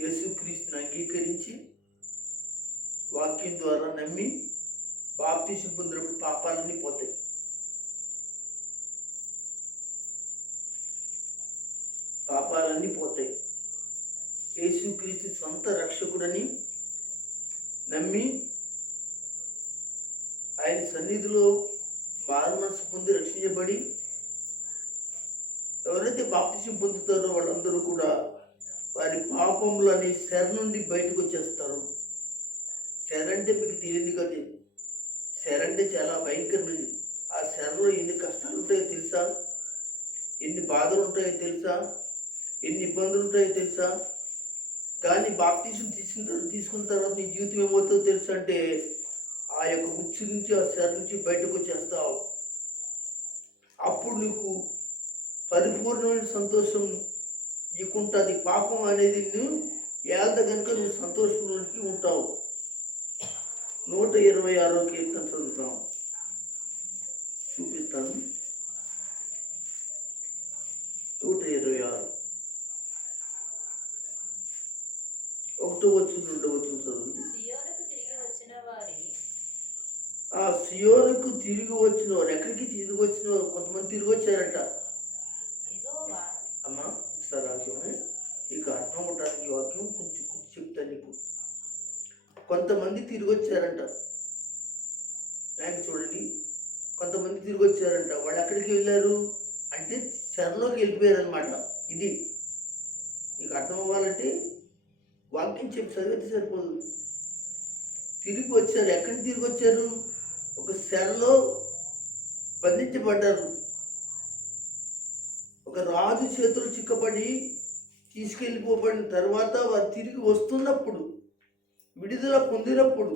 యేసుక్రీస్తుని అంగీకరించి వాక్యం ద్వారా నమ్మి బాప్తిసం పొందినప్పుడు పాపాలన్నీ పోతాయి. పాపాలన్నీ పోతాయి. యేసుక్రీస్తు సొంత రక్షకుడని నమ్మి ఆయన సన్నిధిలో మారుమనసు పొంది రక్షించబడి ఎవరైతే బాప్తిసం పొందుతారో వాళ్ళందరూ కూడా వారి పాపములని శర నుండి బయటకు వచ్చేస్తారు. శర అంటే మీకు తెలియదు కదా, శర అంటే చాలా భయంకరమైనది. ఆ శరలో ఎన్ని కష్టాలు ఉంటాయో తెలుసా, ఎన్ని బాధలు ఉంటాయో తెలుసా, ఎన్ని ఇబ్బందులు ఉంటాయో తెలుసా. కానీ బాప్తిసం తీసుకున్న తర్వాత నీ జీవితం ఏమవుతుందో తెలుసా అంటే ఆ యొక్క ఉచ్చు నుంచి, ఆ శర నుంచి బయటకు వచ్చేస్తావు. అప్పుడు నీకు పరిపూర్ణమైన సంతోషం నీకుంటుంది. పాపం అనేది నువ్వు ఏళ్ళ కనుక నువ్వు సంతోషంలోకి ఉంటావు. 126వ కీర్తన చదువుతాం, చూపిస్తాను. 126 1వ వచనం 2వ వచనం చదువు. ఆ సియోనుకు తిరిగి వచ్చిన వారు ఎక్కడికి తిరిగి వచ్చిన వారు? కొంతమంది తిరిగి వచ్చారట. అమ్మా ఒకసారి వాక్యమే ఇక అర్థం అవడానికి వాక్యం కొంచెం చెప్తాను నీకు. కొంతమంది తిరిగి వచ్చారంట. నాకు చూడండి, కొంతమంది తిరిగి వచ్చారంట. వాళ్ళు ఎక్కడికి వెళ్ళారు అంటే చెరలోకి వెళ్ళిపోయారు అనమాట. ఇది నీకు అర్థం అవ్వాలంటే వాక్యం చెప్పి చదివితే సరిపోదు. తిరిగి వచ్చారు. ఎక్కడికి తిరిగి వచ్చారు? ఒక చెరలో బంధించబడ్డారు. ఒక రాజు చేతులు చిక్కబడి తీసుకెళ్ళిపోబడిన తర్వాత వారు తిరిగి వస్తున్నప్పుడు, విడుదల పొందినప్పుడు,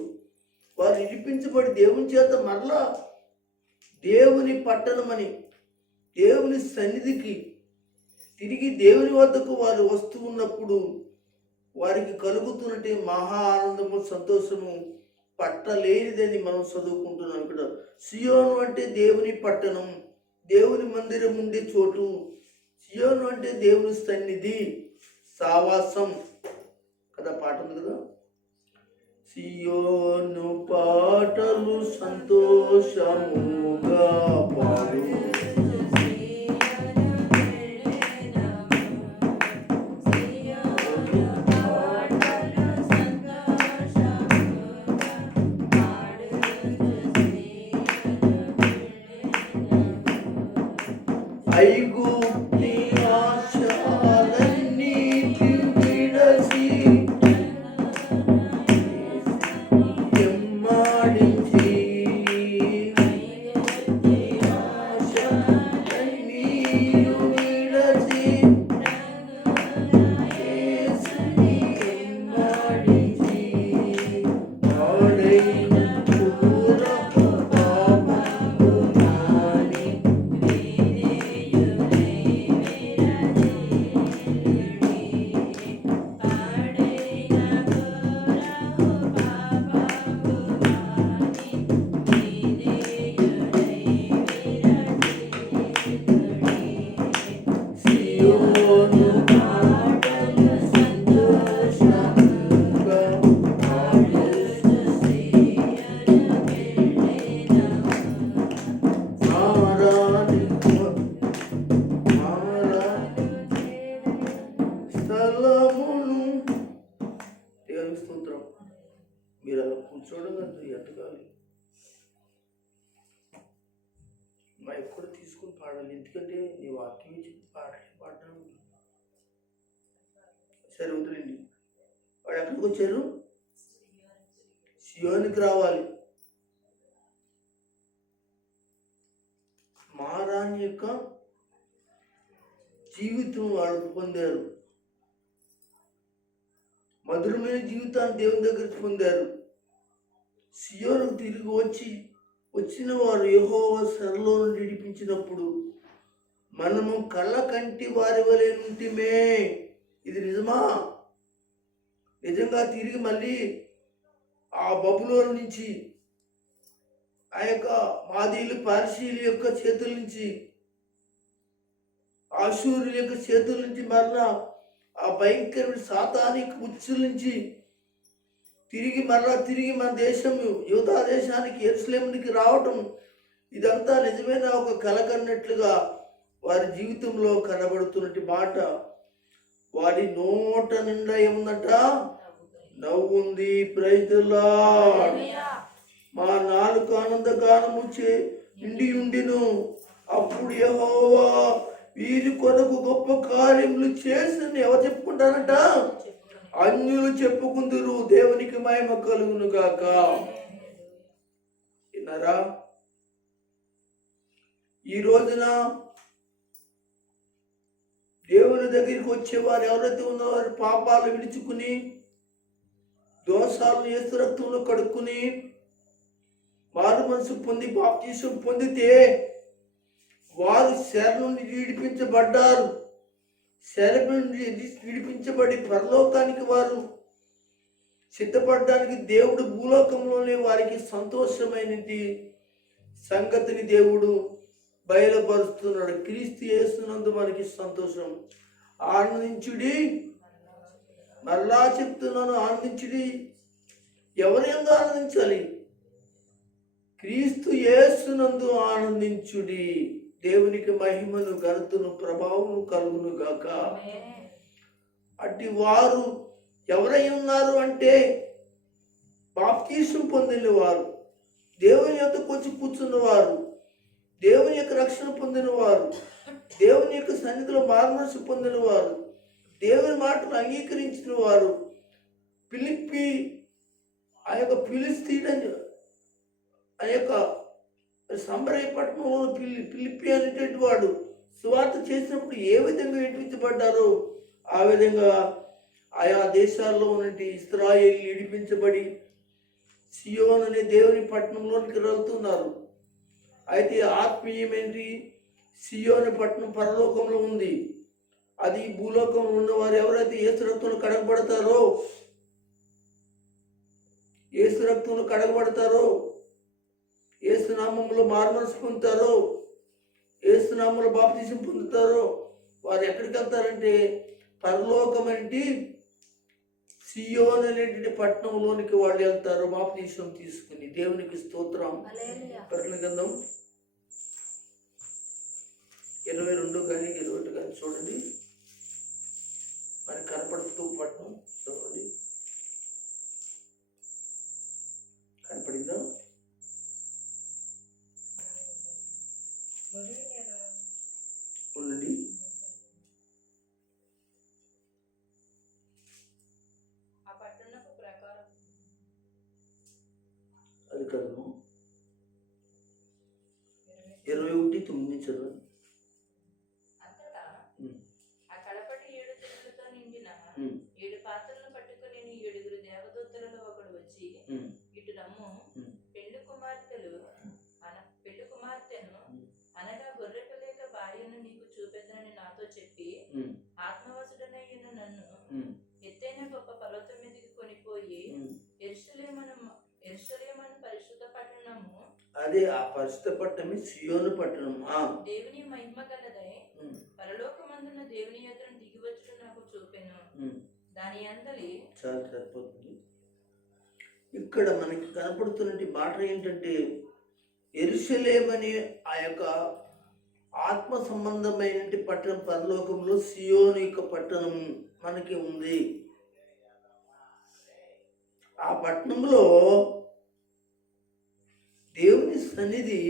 వారు విడిపించబడి దేవుని చేత మరలా దేవుని పట్టణమని దేవుని సన్నిధికి తిరిగి దేవుని వద్దకు వారు వస్తూ ఉన్నప్పుడు వారికి కలుగుతున్నట్టు మహా ఆనందము సంతోషము పట్టలేనిదని మనం చదువుకుంటున్నాం. ఇక్కడ సియోను అంటే దేవుని పట్టణం, దేవుని మందిరం ఉండే చోటు. సియోను అంటే దేవుని సన్నిధి, సావాసం కదా, పాట ఉంది కదా. సియోను పాటలు సంతోషముగా పాడు, ఐగుప్తి ఆశలన్నిటి విడచి ఎమ్మాడించి, ఆశలన్నీ విడచి యేసుని ఎమ్మాడించి, పాడైన పూరపు పాపము మాని సియోను పాటలు సంతోషముగా పాడుచు మారాని స్థలమును. దేవుని స్తోత్రం. మీరు అలా కూర్చోవడం కదా ఎత్తగాలి, మా ఎక్కడ తీసుకుని పాడాలి, ఎందుకంటే నీ వాక్యం చెప్పి పాడడం. సరే వదిలేండి. వాడు ఎక్కడికి వచ్చారు? సియోనికి రావాలి. మారాని యొక్క జీవితం వాళ్ళు పొందారు, మధురమైన జీవితాన్ని దేవుని దగ్గర పొందారు. సియోనుకు తిరిగి వచ్చిన వారు యెహోవా చెరలో నుండి విడిపించినప్పుడు మనము కళ్ళ కంటి వారి వలె నుంటిమే. ఇది నిజమా? నిజంగా తిరిగి మళ్ళీ ఆ బబులోను నుంచి, ఆ యొక్క మాదీలు పార్సీల యొక్క చేతుల నుంచి, ఆషూరుల యొక్క చేతుల నుంచి, మరలా ఆ భయంకరమైన సాతానిక ఉచ్చుల నుంచి తిరిగి మన దేశం యూదా దేశానికి యెరూషలేమునికి రావటం, ఇదంతా నిజమైన ఒక కల కన్నట్లుగా వారి జీవితంలో కనబడుతున్నట్టు మాట. వారి నోట నిండా ఏముందట? నవ్వు ఉంది. Praise the Lord. మా నాలుక ఆనందగానము నిండి ఉండిను. అప్పుడు యెహోవా వీరి కొరకు గొప్ప కార్యములు చేసిన ఎవరు చెప్పుకుంటారంట? అన్యులు చెప్పుకుందురు. దేవునికి మహిమ కలుగును గాక. విన్నారా? ఈ రోజున దేవుని దగ్గరికి వచ్చేవారు ఎవరైతే ఉన్నవారు పాపాలు విడుచుకుని దోషాలను యేసు రక్తంలో కడుక్కుని మారు మనసు పొంది బాప్తీసం పొందితే వారు శర నుండి విడిపించబడ్డారు. శర నుండి విడిపించబడి పరలోకానికి వారు సిద్ధపడడానికి దేవుడు భూలోకంలోనే వారికి సంతోషమైనది సంగతిని దేవుడు బయలుపరుస్తున్నాడు. క్రీస్తు యేసునందు మనకి సంతోషం. ఆనందించుడి. మరలా చెప్తున్నాను, ఆనందించుడి. ఎవరి యందు ఆనందించాలి? క్రీస్తు యేసునందు ఆనందించుడి. దేవునికి మహిమను ఘనతను ప్రభావము కలుగును గాక. అట్టి వారు ఎవరై ఉన్నారు అంటే బాప్తీసం పొందిన వారు, దేవుని యొద్దకు వచ్చి కూర్చున్నవారు, దేవుని యొక్క రక్షణ పొందిన వారు, దేవుని యొక్క సన్నిధిలో మారుమనసు పొందిన వారు, దేవుని మాటను అంగీకరించిన వారు. ఫిలిప్పి ఆ యొక్క ఫిలిస్తీన్ ఆ యొక్క సంబరయ పట్టణంలో ఫిలిప్పి అనేటువంటి వాడు సువార్త చేసినప్పుడు ఏ విధంగా విడిపించబడ్డారో ఆ విధంగా ఆయా దేశాల్లో ఉన్నటువంటి ఇశ్రాయేలు విడిపించబడి సియోన్ అనే దేవుని పట్టణంలోనికి వెళ్తున్నారు. అయితే ఆత్మీయమేంటి సియోను పట్టణం పరలోకంలో ఉంది. అది భూలోకంలో ఉన్నవారు ఎవరైతే యేసు రక్తంలో కడగబడతారో, యేసు రక్తంలో కడగబడతారో, యేసు నామములో మారుమనసు పొందుతారో, యేసు నామములో బాప్తిసం పొందుతారో వారు ఎక్కడికి వెళ్తారంటే పరలోకం అంటే సియోను అనేటువంటి పట్టణంలోనికి వాళ్ళు వెళ్తారు బాప్తిసం తీసుకుని. దేవునికి స్తోత్రం. ప్రకటన గ్రంథం 22 కానీ 21 కానీ చూడండి. మనకి కనపడుతూ పట్టణం చూడండి, కనపడిందా? ఉండండి. ఆ పట్టణపు ప్రకారం అది కాదు, 21:9 చదవండి. అంతటా ఆ కడపటి 7 దినములతో నిండిన 7 పాత్రలను పట్టుకుని 7 దేవదూతలలో ఒకడు వచ్చి, ఇటు రమ్ము, పెళ్లి కుమార్తెను అనగా గొర్రెపిల్ల యొక్క భార్యను నీకు చూపెదనని నాతో చెప్పి ఆత్మవశుడనైన నన్ను ఎత్తైన గొప్ప పర్వతం మీదకి కొనిపోయి యెరూషలేమును పరిశుద్ధ పట్టణము, అదే ఆ పరిశుద్ధ పట్టణమే సియోను పట్టణం, దేవుని మహిమ గలదై పరలోకమందున దేవుని ఎదురు దిగివచ్చుట నాకు చూపెను. దాని అందలి చాలా సరిపోతుంది. ఇక్కడ మనకి కనపడుతున్న మాట ఏంటంటే యెరూషలేము అనే ఆ యొక్క ఆత్మ సంబంధమైన పట్టణం పరలోకంలో సియోను యొక్క పట్టణం మనకి ఉంది. ఆ పట్టణంలో దేవుని సన్నిధి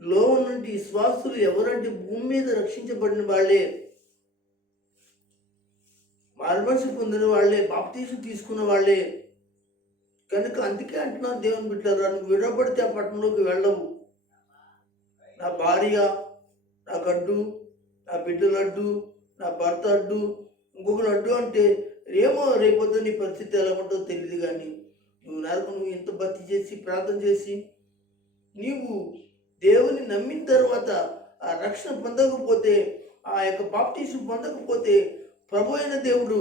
లో ఉన్నటువంటి విశ్వాసులు ఎవరంటే భూమి మీద రక్షించబడిన వాళ్ళే, మారుమనసు పొందిన వాళ్ళే, బాప్తీసం తీసుకున్న వాళ్ళే. కనుక అందుకే అంటున్నాను దేవుని బిడ్డలారా, నువ్వు విడబడితే ఆ పట్టణంలోకి వెళ్ళవు. నా భార్య నాకు అడ్డు, నా బిడ్డలు అడ్డు, నా భర్త అడ్డు, ఇంకొకరు అడ్డు అంటే ఏమో రేపొద్దు నీ పరిస్థితి ఎలా ఉంటుందో తెలియదు. కానీ నువ్వు ఇంత భక్తి చేసి ప్రార్థన చేసి నీవు దేవుని నమ్మిన తర్వాత ఆ రక్షణ పొందకపోతే, ఆ యొక్క బాప్టిజం పొందకపోతే ప్రభు అయిన దేవుడు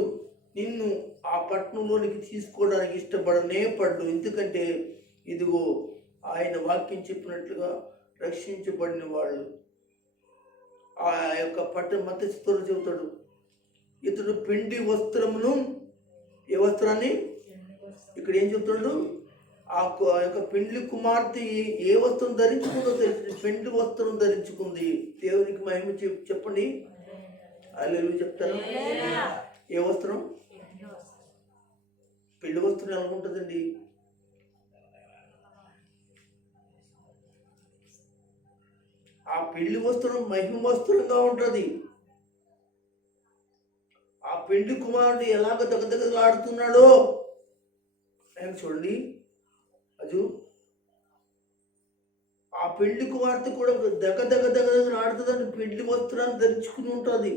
నిన్ను ఆ పట్టణంలోనికి తీసుకోవడానికి ఇష్టపడనే పడ్డు. ఎందుకంటే ఇదిగో ఆయన వాక్యం చెప్పినట్లుగా రక్షించబడిన వాళ్ళు ఆ యొక్క పట్టణ మతస్థులు చెబుతాడు, ఇతడు పిండి వస్త్రమును, ఏ వస్త్రాన్ని ఇక్కడ ఏం చెప్తాడు, ఆ యొక్క పెండ్లి కుమార్తె ఏ వస్త్రం ధరించుకుందో తెలుసు, పెండ్లి వస్త్రం ధరించుకుంది. దేవునికి మహిమ చెప్పండి, హల్లెలూయా చెప్తాను. ఏ వస్త్రం? పెళ్లి వస్త్రం ఎలా ఉంటుందండి? ఆ పెళ్లి వస్త్రం మహిమ వస్త్రంగా ఉంటుంది. ఆ పెళ్లి కుమారుడు ఎలాగ దగదగలాడుతున్నాడో ఆయన చూడండి. అజు ఆ పెళ్లి కుమార్తె కూడా దగదగ ఆడుతుందని పెళ్లి వస్త్రాన్ని ధరించుకుని ఉంటుంది.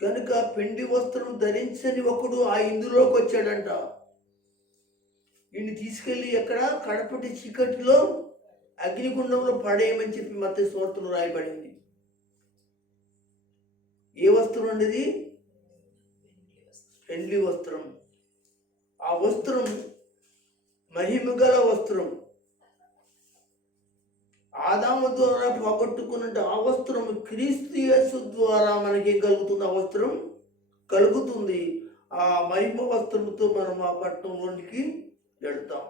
కనుక పెండి వస్త్రం ధరించని ఒకడు ఆ ఇందులోకి వచ్చాడంట. వీడిని తీసుకెళ్ళి ఎక్కడ కడపటి చీకటిలో అగ్నిగుండంలో పడేయమని చెప్పి మత్తయి సువార్తలో రాయబడింది. ఏ వస్త్రం అనేది? పెండ్లి వస్త్రం. ఆ వస్త్రం మహిమగల వస్త్రం. ఆదాము ద్వారా పోగొట్టుకున్నట్టు ఆ వస్త్రం క్రీస్తు యేసు ద్వారా మనకేం కలుగుతుంది? ఆ వస్త్రం కలుగుతుంది. ఆ మహిమ వస్త్రంతో మనం ఆ పట్టణంలోనికి వెళ్తాం.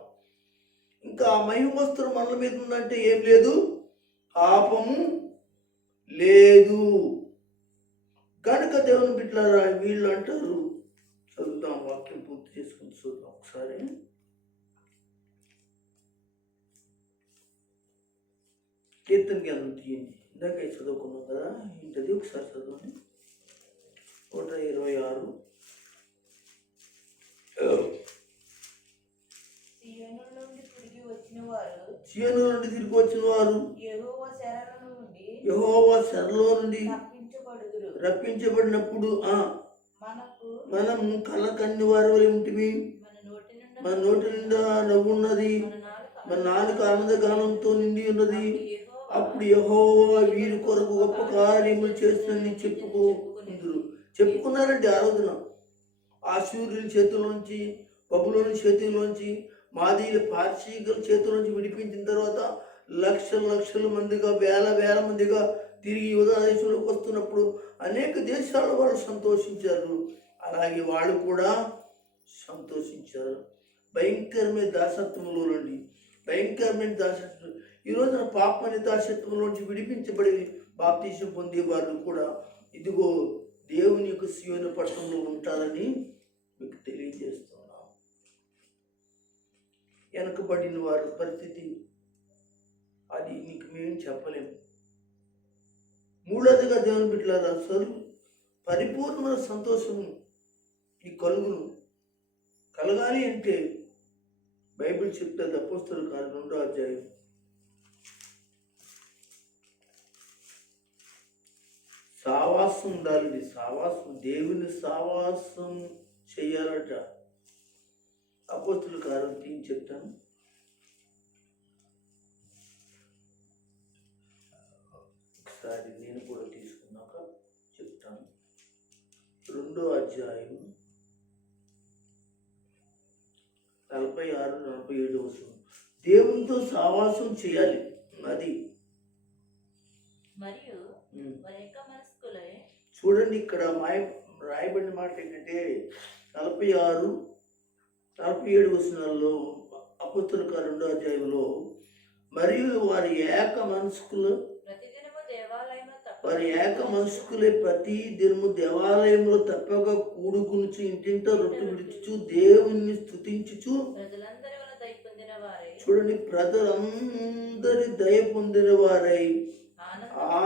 ఇంకా ఆ మహిమ వస్త్రం మనల మీద ఉందంటే ఏం లేదు, పాపము లేదు. కనుక దేవుని బిడ్డలారా వీళ్ళు అంటారు, చదువుతాం, వాక్యం పూర్తి చేసుకుని చూద్దాం ఒకసారి. కీర్తన గ్రంథం తీయండి, ఇందాక చదువుకున్నాం కదా, ఇంటది ఒకసారి చదవండి. 126. సీయోను నుండి తిరిగి వచ్చిన వారు యెహోవా చెరలో నుండి రప్పించబడినప్పుడు మనము కళ్ళ కన్ని వారి వలె ఉంటిమి, మన నోటి నుండి మన నోటి నిండా నవ్వు ఉన్నది, మన నాలుక ఆనందగానంతో నిండి ఉన్నది. అప్పుడు యెహోవా వీరి కొరకు గొప్ప కార్యములు చేస్తుందని చెప్పుకున్నారంటే ఆ రోజున ఆశూరుల చేతుల్లోంచి, బబులోని చేతుల్లోంచి, మాదీయుల పార్షీకుల చేతుల్లోంచి విడిపించిన తర్వాత లక్షల మందిగా, వేల మందిగా తిరిగి యూదా దేశంలోకి వస్తున్నప్పుడు అనేక దేశాల వాళ్ళు సంతోషించారు. అలాగే వాళ్ళు కూడా సంతోషించారు. భయంకరమైన దాసత్వంలో నుండి, భయంకరమైన దాసత్వం, ఈ రోజున పాపమనే దాసత్వంలోంచి విడిపించబడి బాప్తీసం పొందే వాళ్ళు కూడా ఇదిగో దేవుని యొక్క సీయోను పట్టణంలో ఉంటారని మీకు తెలియజేస్తున్నాం. వెనకబడిన వారి పరిస్థితి అది నీకు మేము చెప్పలేము. మూడోదిగా దేవుని బిడ్డలారా, పరిపూర్ణమైన సంతోషము ఈ కలగాలి అంటే బైబిల్ చెప్తుంది. అపోస్తలుల కార్యం 2వ అధ్యాయం సావాసం ఉండాలండి. సావాసం, దేవుని సావాసం చెయ్యాలట. అపోస్తలుల కార్యం తీసి చెప్తాను. ఒకసారి నేను కూడా తీసుకున్నాక చెప్తాను. 2వ అధ్యాయం 46-47 వస్తుంది. దేవునితో సావాసం చేయాలి. అది మరియు చూడండి, ఇక్కడ రాయబడిన మాట ఏంటంటే 46-47 వచనాల్లో అపోస్తలుల కార్యం 2వ అధ్యాయంలో, మరియు వారి ఏక మనస్కులే ప్రతి దినము దేవాలయంలో తప్పక కూడుకునుచు ఇంటింట రొట్టె విడుచుచు దేవుని స్తుతించుచు, చూడండి, ప్రజలందరి దయ పొందిన వారై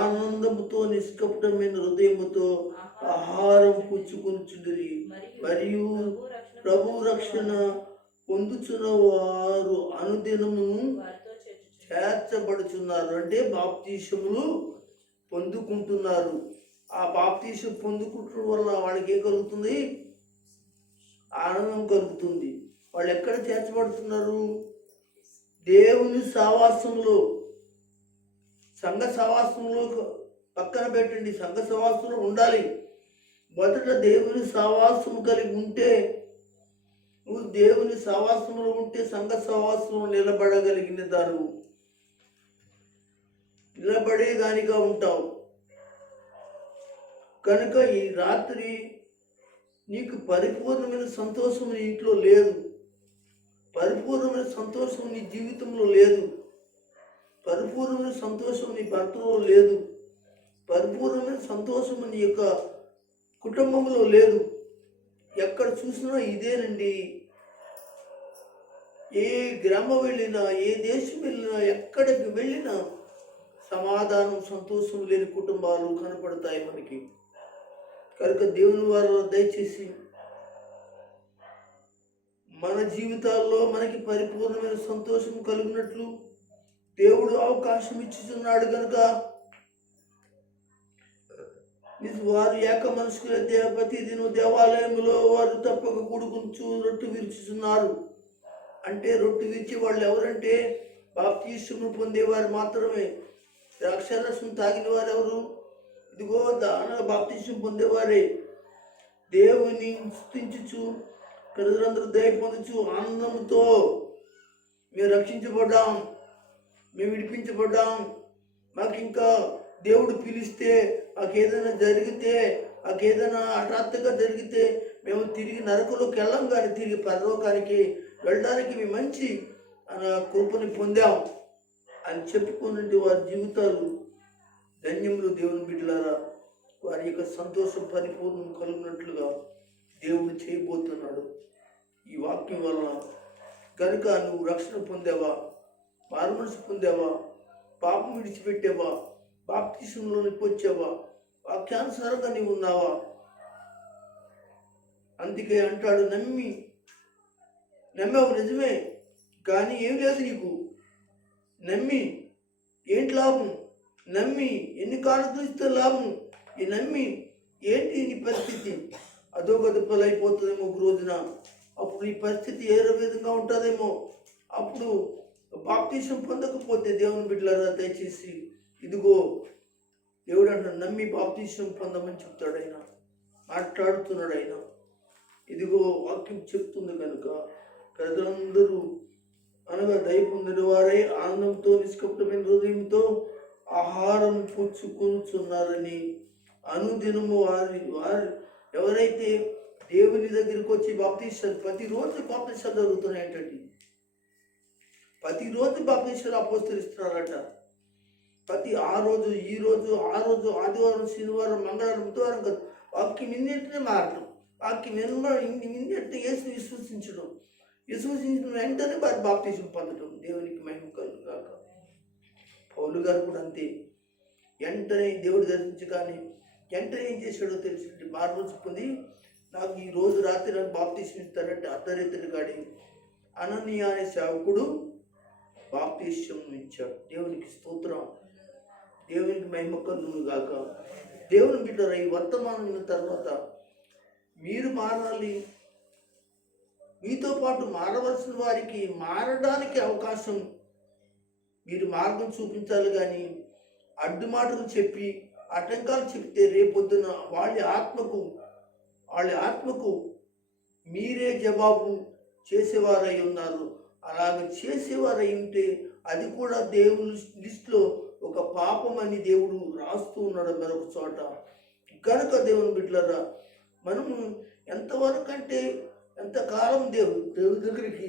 ఆనందముతో నిష్కపటమైన హృదయముతో ఆహారం పుచ్చుకొనుచుండిరి. మరియు ప్రభు రక్షణ పొందుచున్న వారు అనుదినము చేర్చబడుచున్నారు. అంటే బాప్తీసములు పొందుకుంటున్నారు. ఆ బాప్తీసం పొందుకుంటడం వల్ల వాళ్ళకి ఏం కలుగుతుంది? ఆనందం కలుగుతుంది. వాళ్ళు ఎక్కడ చేర్చబడుతున్నారు? దేవుని సావాసంలో. సంఘ సహవాసంలో పక్కన పెట్టండి, సంఘ సహవాసంలో ఉండాలి. మొదట దేవుని సహవాసం కలిగి ఉంటే, నువ్వు దేవుని సహవాసంలో ఉంటే సంఘ సహవాసంలో నిలబడేదానిగా ఉంటావు. కనుక ఈ రాత్రి నీకు పరిపూర్ణమైన సంతోషం నీ ఇంట్లో లేదు, పరిపూర్ణమైన సంతోషం నీ జీవితంలో లేదు, పరిపూర్ణమైన సంతోషం నీ భర్తలో లేదు, పరిపూర్ణమైన సంతోషం నీ యొక్క కుటుంబంలో లేదు. ఎక్కడ చూసినా ఇదేనండి. ఏ గ్రామం వెళ్ళినా, ఏ దేశం వెళ్ళినా, ఎక్కడికి వెళ్ళినా సమాధానం, సంతోషం లేని కుటుంబాలు కనపడతాయి మనకి. కనుక దేవుని వారు దయచేసి మన జీవితాల్లో మనకి పరిపూర్ణమైన సంతోషం కలిగినట్లు దేవుడు అవకాశం ఇచ్చుతున్నాడు. కనుక వారు ఏక మనసుకుల ప్రతి దినం దేవాలయంలో వారు తప్పక కూడుకుంటూ రొట్టె విరుచుతున్నారు. అంటే రొట్టె విరిచి వాళ్ళు ఎవరంటే బాప్తీసము పొందేవారు మాత్రమే. ద్రాక్షారసం తాగిన వారు ఎవరు? ఇదిగో బాప్తీసం పొందేవారే. దేవుని స్తుతించుచు, ప్రజలందరూ దయ పొందుచు ఆనందంతో మేము రక్షించబడ్డాం, మేము విడిపించబడ్డాం, మాకు ఇంకా దేవుడు పిలిస్తే, మాకేదైనా జరిగితే, మాకేదైనా హఠాత్తుగా జరిగితే మేము తిరిగి నరకంలోకి వెళ్ళాం, కానీ తిరిగి పరలోకానికి వెళ్ళడానికి మేము మంచి కృపని పొందాం అని చెప్పుకున్నట్టు వారి జీవితాలు ధన్యములు. దేవుని బిడ్డలారా, వారి యొక్క సంతోషం పరిపూర్ణం కలిగినట్లుగా దేవుడు చేయబోతున్నాడు ఈ వాక్యం వలన. కనుక నువ్వు రక్షణ పొందావా, మారుమనసు పొందావా, పాపం విడిచిపెట్టావా, బాప్తిసంలోనికి వచ్చావా, వాక్యానుసారంగా నీవు ఉన్నావా? అందుకే అంటాడు, నమ్మావు నిజమే, కానీ ఏం లేదు నీకు. నమ్మి ఏంటి లాభం? నమ్మి ఎన్ని కానుకలు ఇస్తే లాభం? ఈ నమ్మి ఏంటి నీ పరిస్థితి? అదొక దుప్పలు అయిపోతుందేమో ఒక రోజున. అప్పుడు ఈ పరిస్థితి ఏ విధంగా ఉంటుందేమో. అప్పుడు బాప్తీసం పొందకపోతే దేవుని బిడ్డలారా దయచేసి ఇదిగో దేవుడు అంటాడు, నమ్మి బాప్తీసం పొందమని చెప్తాడు ఆయన, మాట్లాడుతున్నాడు ఆయన. ఇదిగో వాక్యం చెప్తుంది కనుక ప్రజలందరూ అనగా దయ పొందిన వారై ఆనందంతో నిష్కపటమైన హృదయంతో ఆహారం పుచ్చుకొనుచున్నారని అనుదినము వారి ఎవరైతే దేవుని దగ్గరికి వచ్చి బాప్తీసాలు ప్రతిరోజు బాప్తీసాలు జరుగుతున్నాయి ఏంటండి, ప్రతిరోజు బాప్తీసాలు అపోస్తలిస్తున్నారట. ఆ రోజు ఈ రోజు ఆ రోజు ఆదివారం శనివారం మంగళవారం బుధవారం కాదు, వాక్యం ఇన్నింటినే మారడం, వాక్యం ఇన్నింటిని యేసు విశ్వసించిన వెంటనే వారి బాప్తీసం పొందడం. దేవునికి మహిమ కలుగుగాక. పౌలు గారు కూడా అంతే, వెంటనే దేవుడు దర్శించి కానీ వెంటనే ఏం చేశాడో తెలిసి మార్మల్స్ పొంది నాకు ఈ రోజు రాత్రి నాకు బాప్తీసం ఇస్తాడంటే అర్ధరేతుడు గాడి అననీయ అనే సేవకుడు బాప్తీసం ఇచ్చాడు. దేవునికి స్తోత్రం, దేవునికి మహిమ కలుగుగాక. దేవుని బిడ్డరా, ఈ వర్తమానం విన్న తర్వాత మీరు మారాలి, మీతో పాటు మారవలసిన వారికి మారడానికి అవకాశం, మీరు మార్గం చూపించాలి. కానీ అడ్డు మాటలు చెప్పి ఆటంకాలు చెప్తే రేపొద్దున వాళ్ళ ఆత్మకు మీరే జవాబు చేసేవారై ఉన్నారు. అలాగ చేసేవారై ఉంటే అది కూడా దేవుని లిస్టులో ఒక పాపం అని దేవుడు రాస్తూ ఉన్నాడు మరొక చోట. కనుక దేవుని బిడ్డలారా, మనము ఎంతవరకు అంటే ఎంతకాలం దేవుడి దగ్గరికి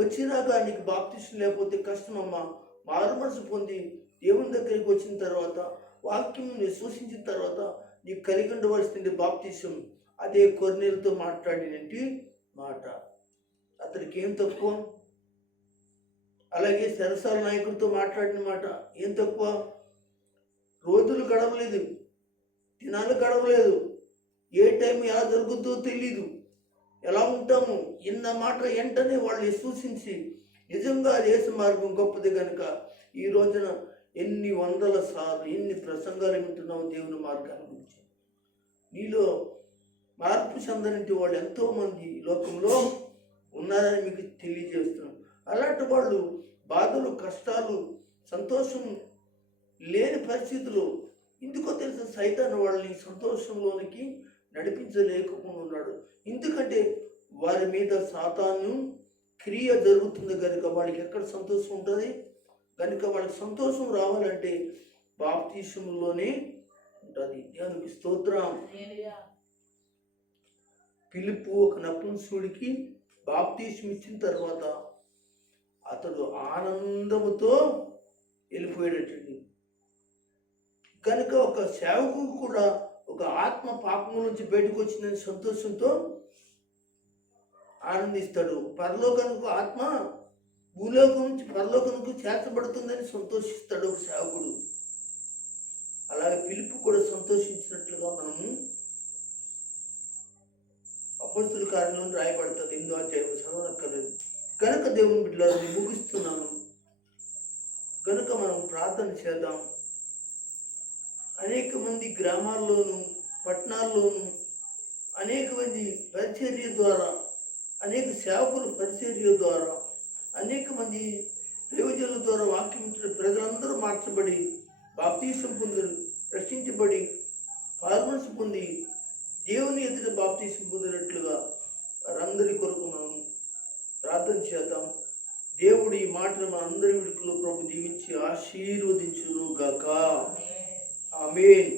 వచ్చినా కానీ నీకు బాప్తీసం లేకపోతే కష్టమమ్మా. మారు మనసు పొంది దేవుని దగ్గరికి వచ్చిన తర్వాత వాక్యం విశ్వసించిన తర్వాత నీకు కలిగి ఉండవలసింది బాప్తీసం. అదే కొర్నేలుతో మాట్లాడినట్టు మాట, అతనికి ఏం తక్కువ. అలాగే సరసాల నాయకుడితో మాట్లాడిన మాట ఏం తక్కువ. రోజులు గడవలేదు, దినాలు గడవలేదు, ఏ టైం ఎలా జరుగుతుందో తెలీదు, ఎలా ఉంటాము. ఇన్న మాట వెంటనే వాళ్ళు విశ్వసించి నిజంగా దేశ మార్గం గొప్పది కనుక ఈ రోజున ఎన్ని వందల సార్లు ఎన్ని ప్రసంగాలు వింటున్నావు దేవుని మార్గాన్ని గురించి. నీలో మార్పు చెందనంటి వాళ్ళు ఎంతోమంది లోకంలో ఉన్నారని మీకు తెలియజేస్తున్నాం. అలాంటి వాళ్ళు బాధలు, కష్టాలు, సంతోషం లేని పరిస్థితులు ఎందుకో తెలుసు, సైతాను వాళ్ళని సంతోషంలోనికి నడిపించలేకుండా ఉన్నాడు. ఎందుకంటే వారి మీద సాతాను క్రియ జరుగుతుంది కనుక వాళ్ళకి ఎక్కడ సంతోషం ఉంటుంది. కనుక వాళ్ళకి సంతోషం రావాలంటే బాప్తీసంలోనే ఉంటుంది. దేవునికి స్తోత్రం. ఫిలిప్పు ఒక నపుంసకుడికి బాప్తీసం ఇచ్చిన తర్వాత అతడు ఆనందముతో వెళ్ళిపోయాడటండి. కనుక ఒక సేవకుడు కూడా ఒక ఆత్మ పాపం నుంచి బయటకు వచ్చిందని సంతోషంతో ఆనందిస్తాడు. పరలోకానికి ఆత్మ భూలోకం నుంచి పరలోకానికి చేర్చబడుతుందని సంతోషిస్తాడు ఒక సేవకుడు. అలాగే ఫిలిప్పు కూడా సంతోషించినట్లుగా మనము అపోస్తలుల కార్యంలో రాయబడుతుంది 8వ అధ్యాయం చదవనక్కర్లేదు. కనుక దేవుని బిడ్డలను ముగిస్తున్నాను. కనుక మనం ప్రార్థన చేద్దాం. అనేక మంది గ్రామాల్లోనూ పట్టణాల్లోనూ అనేక మంది పరిచర్య ద్వారా, అనేక సేవకుల పరిచర్య ద్వారా, అనేక మంది దైవజనుల ద్వారా వాక్యం ఇచ్చిన ప్రజలందరూ మార్చబడి బాప్తీసం పొంది రక్షించబడి పాల్మనసు పొంది దేవుని ఎదుట బాప్తీసం పొందినట్లుగా వారందరి కొరకు మనం ప్రార్థన చేద్దాం. దేవుడు ఈ మాటను మన అందరి విడుకలో ప్రభు దీవించి ఆశీర్వదించును గాక. ఆమేన్.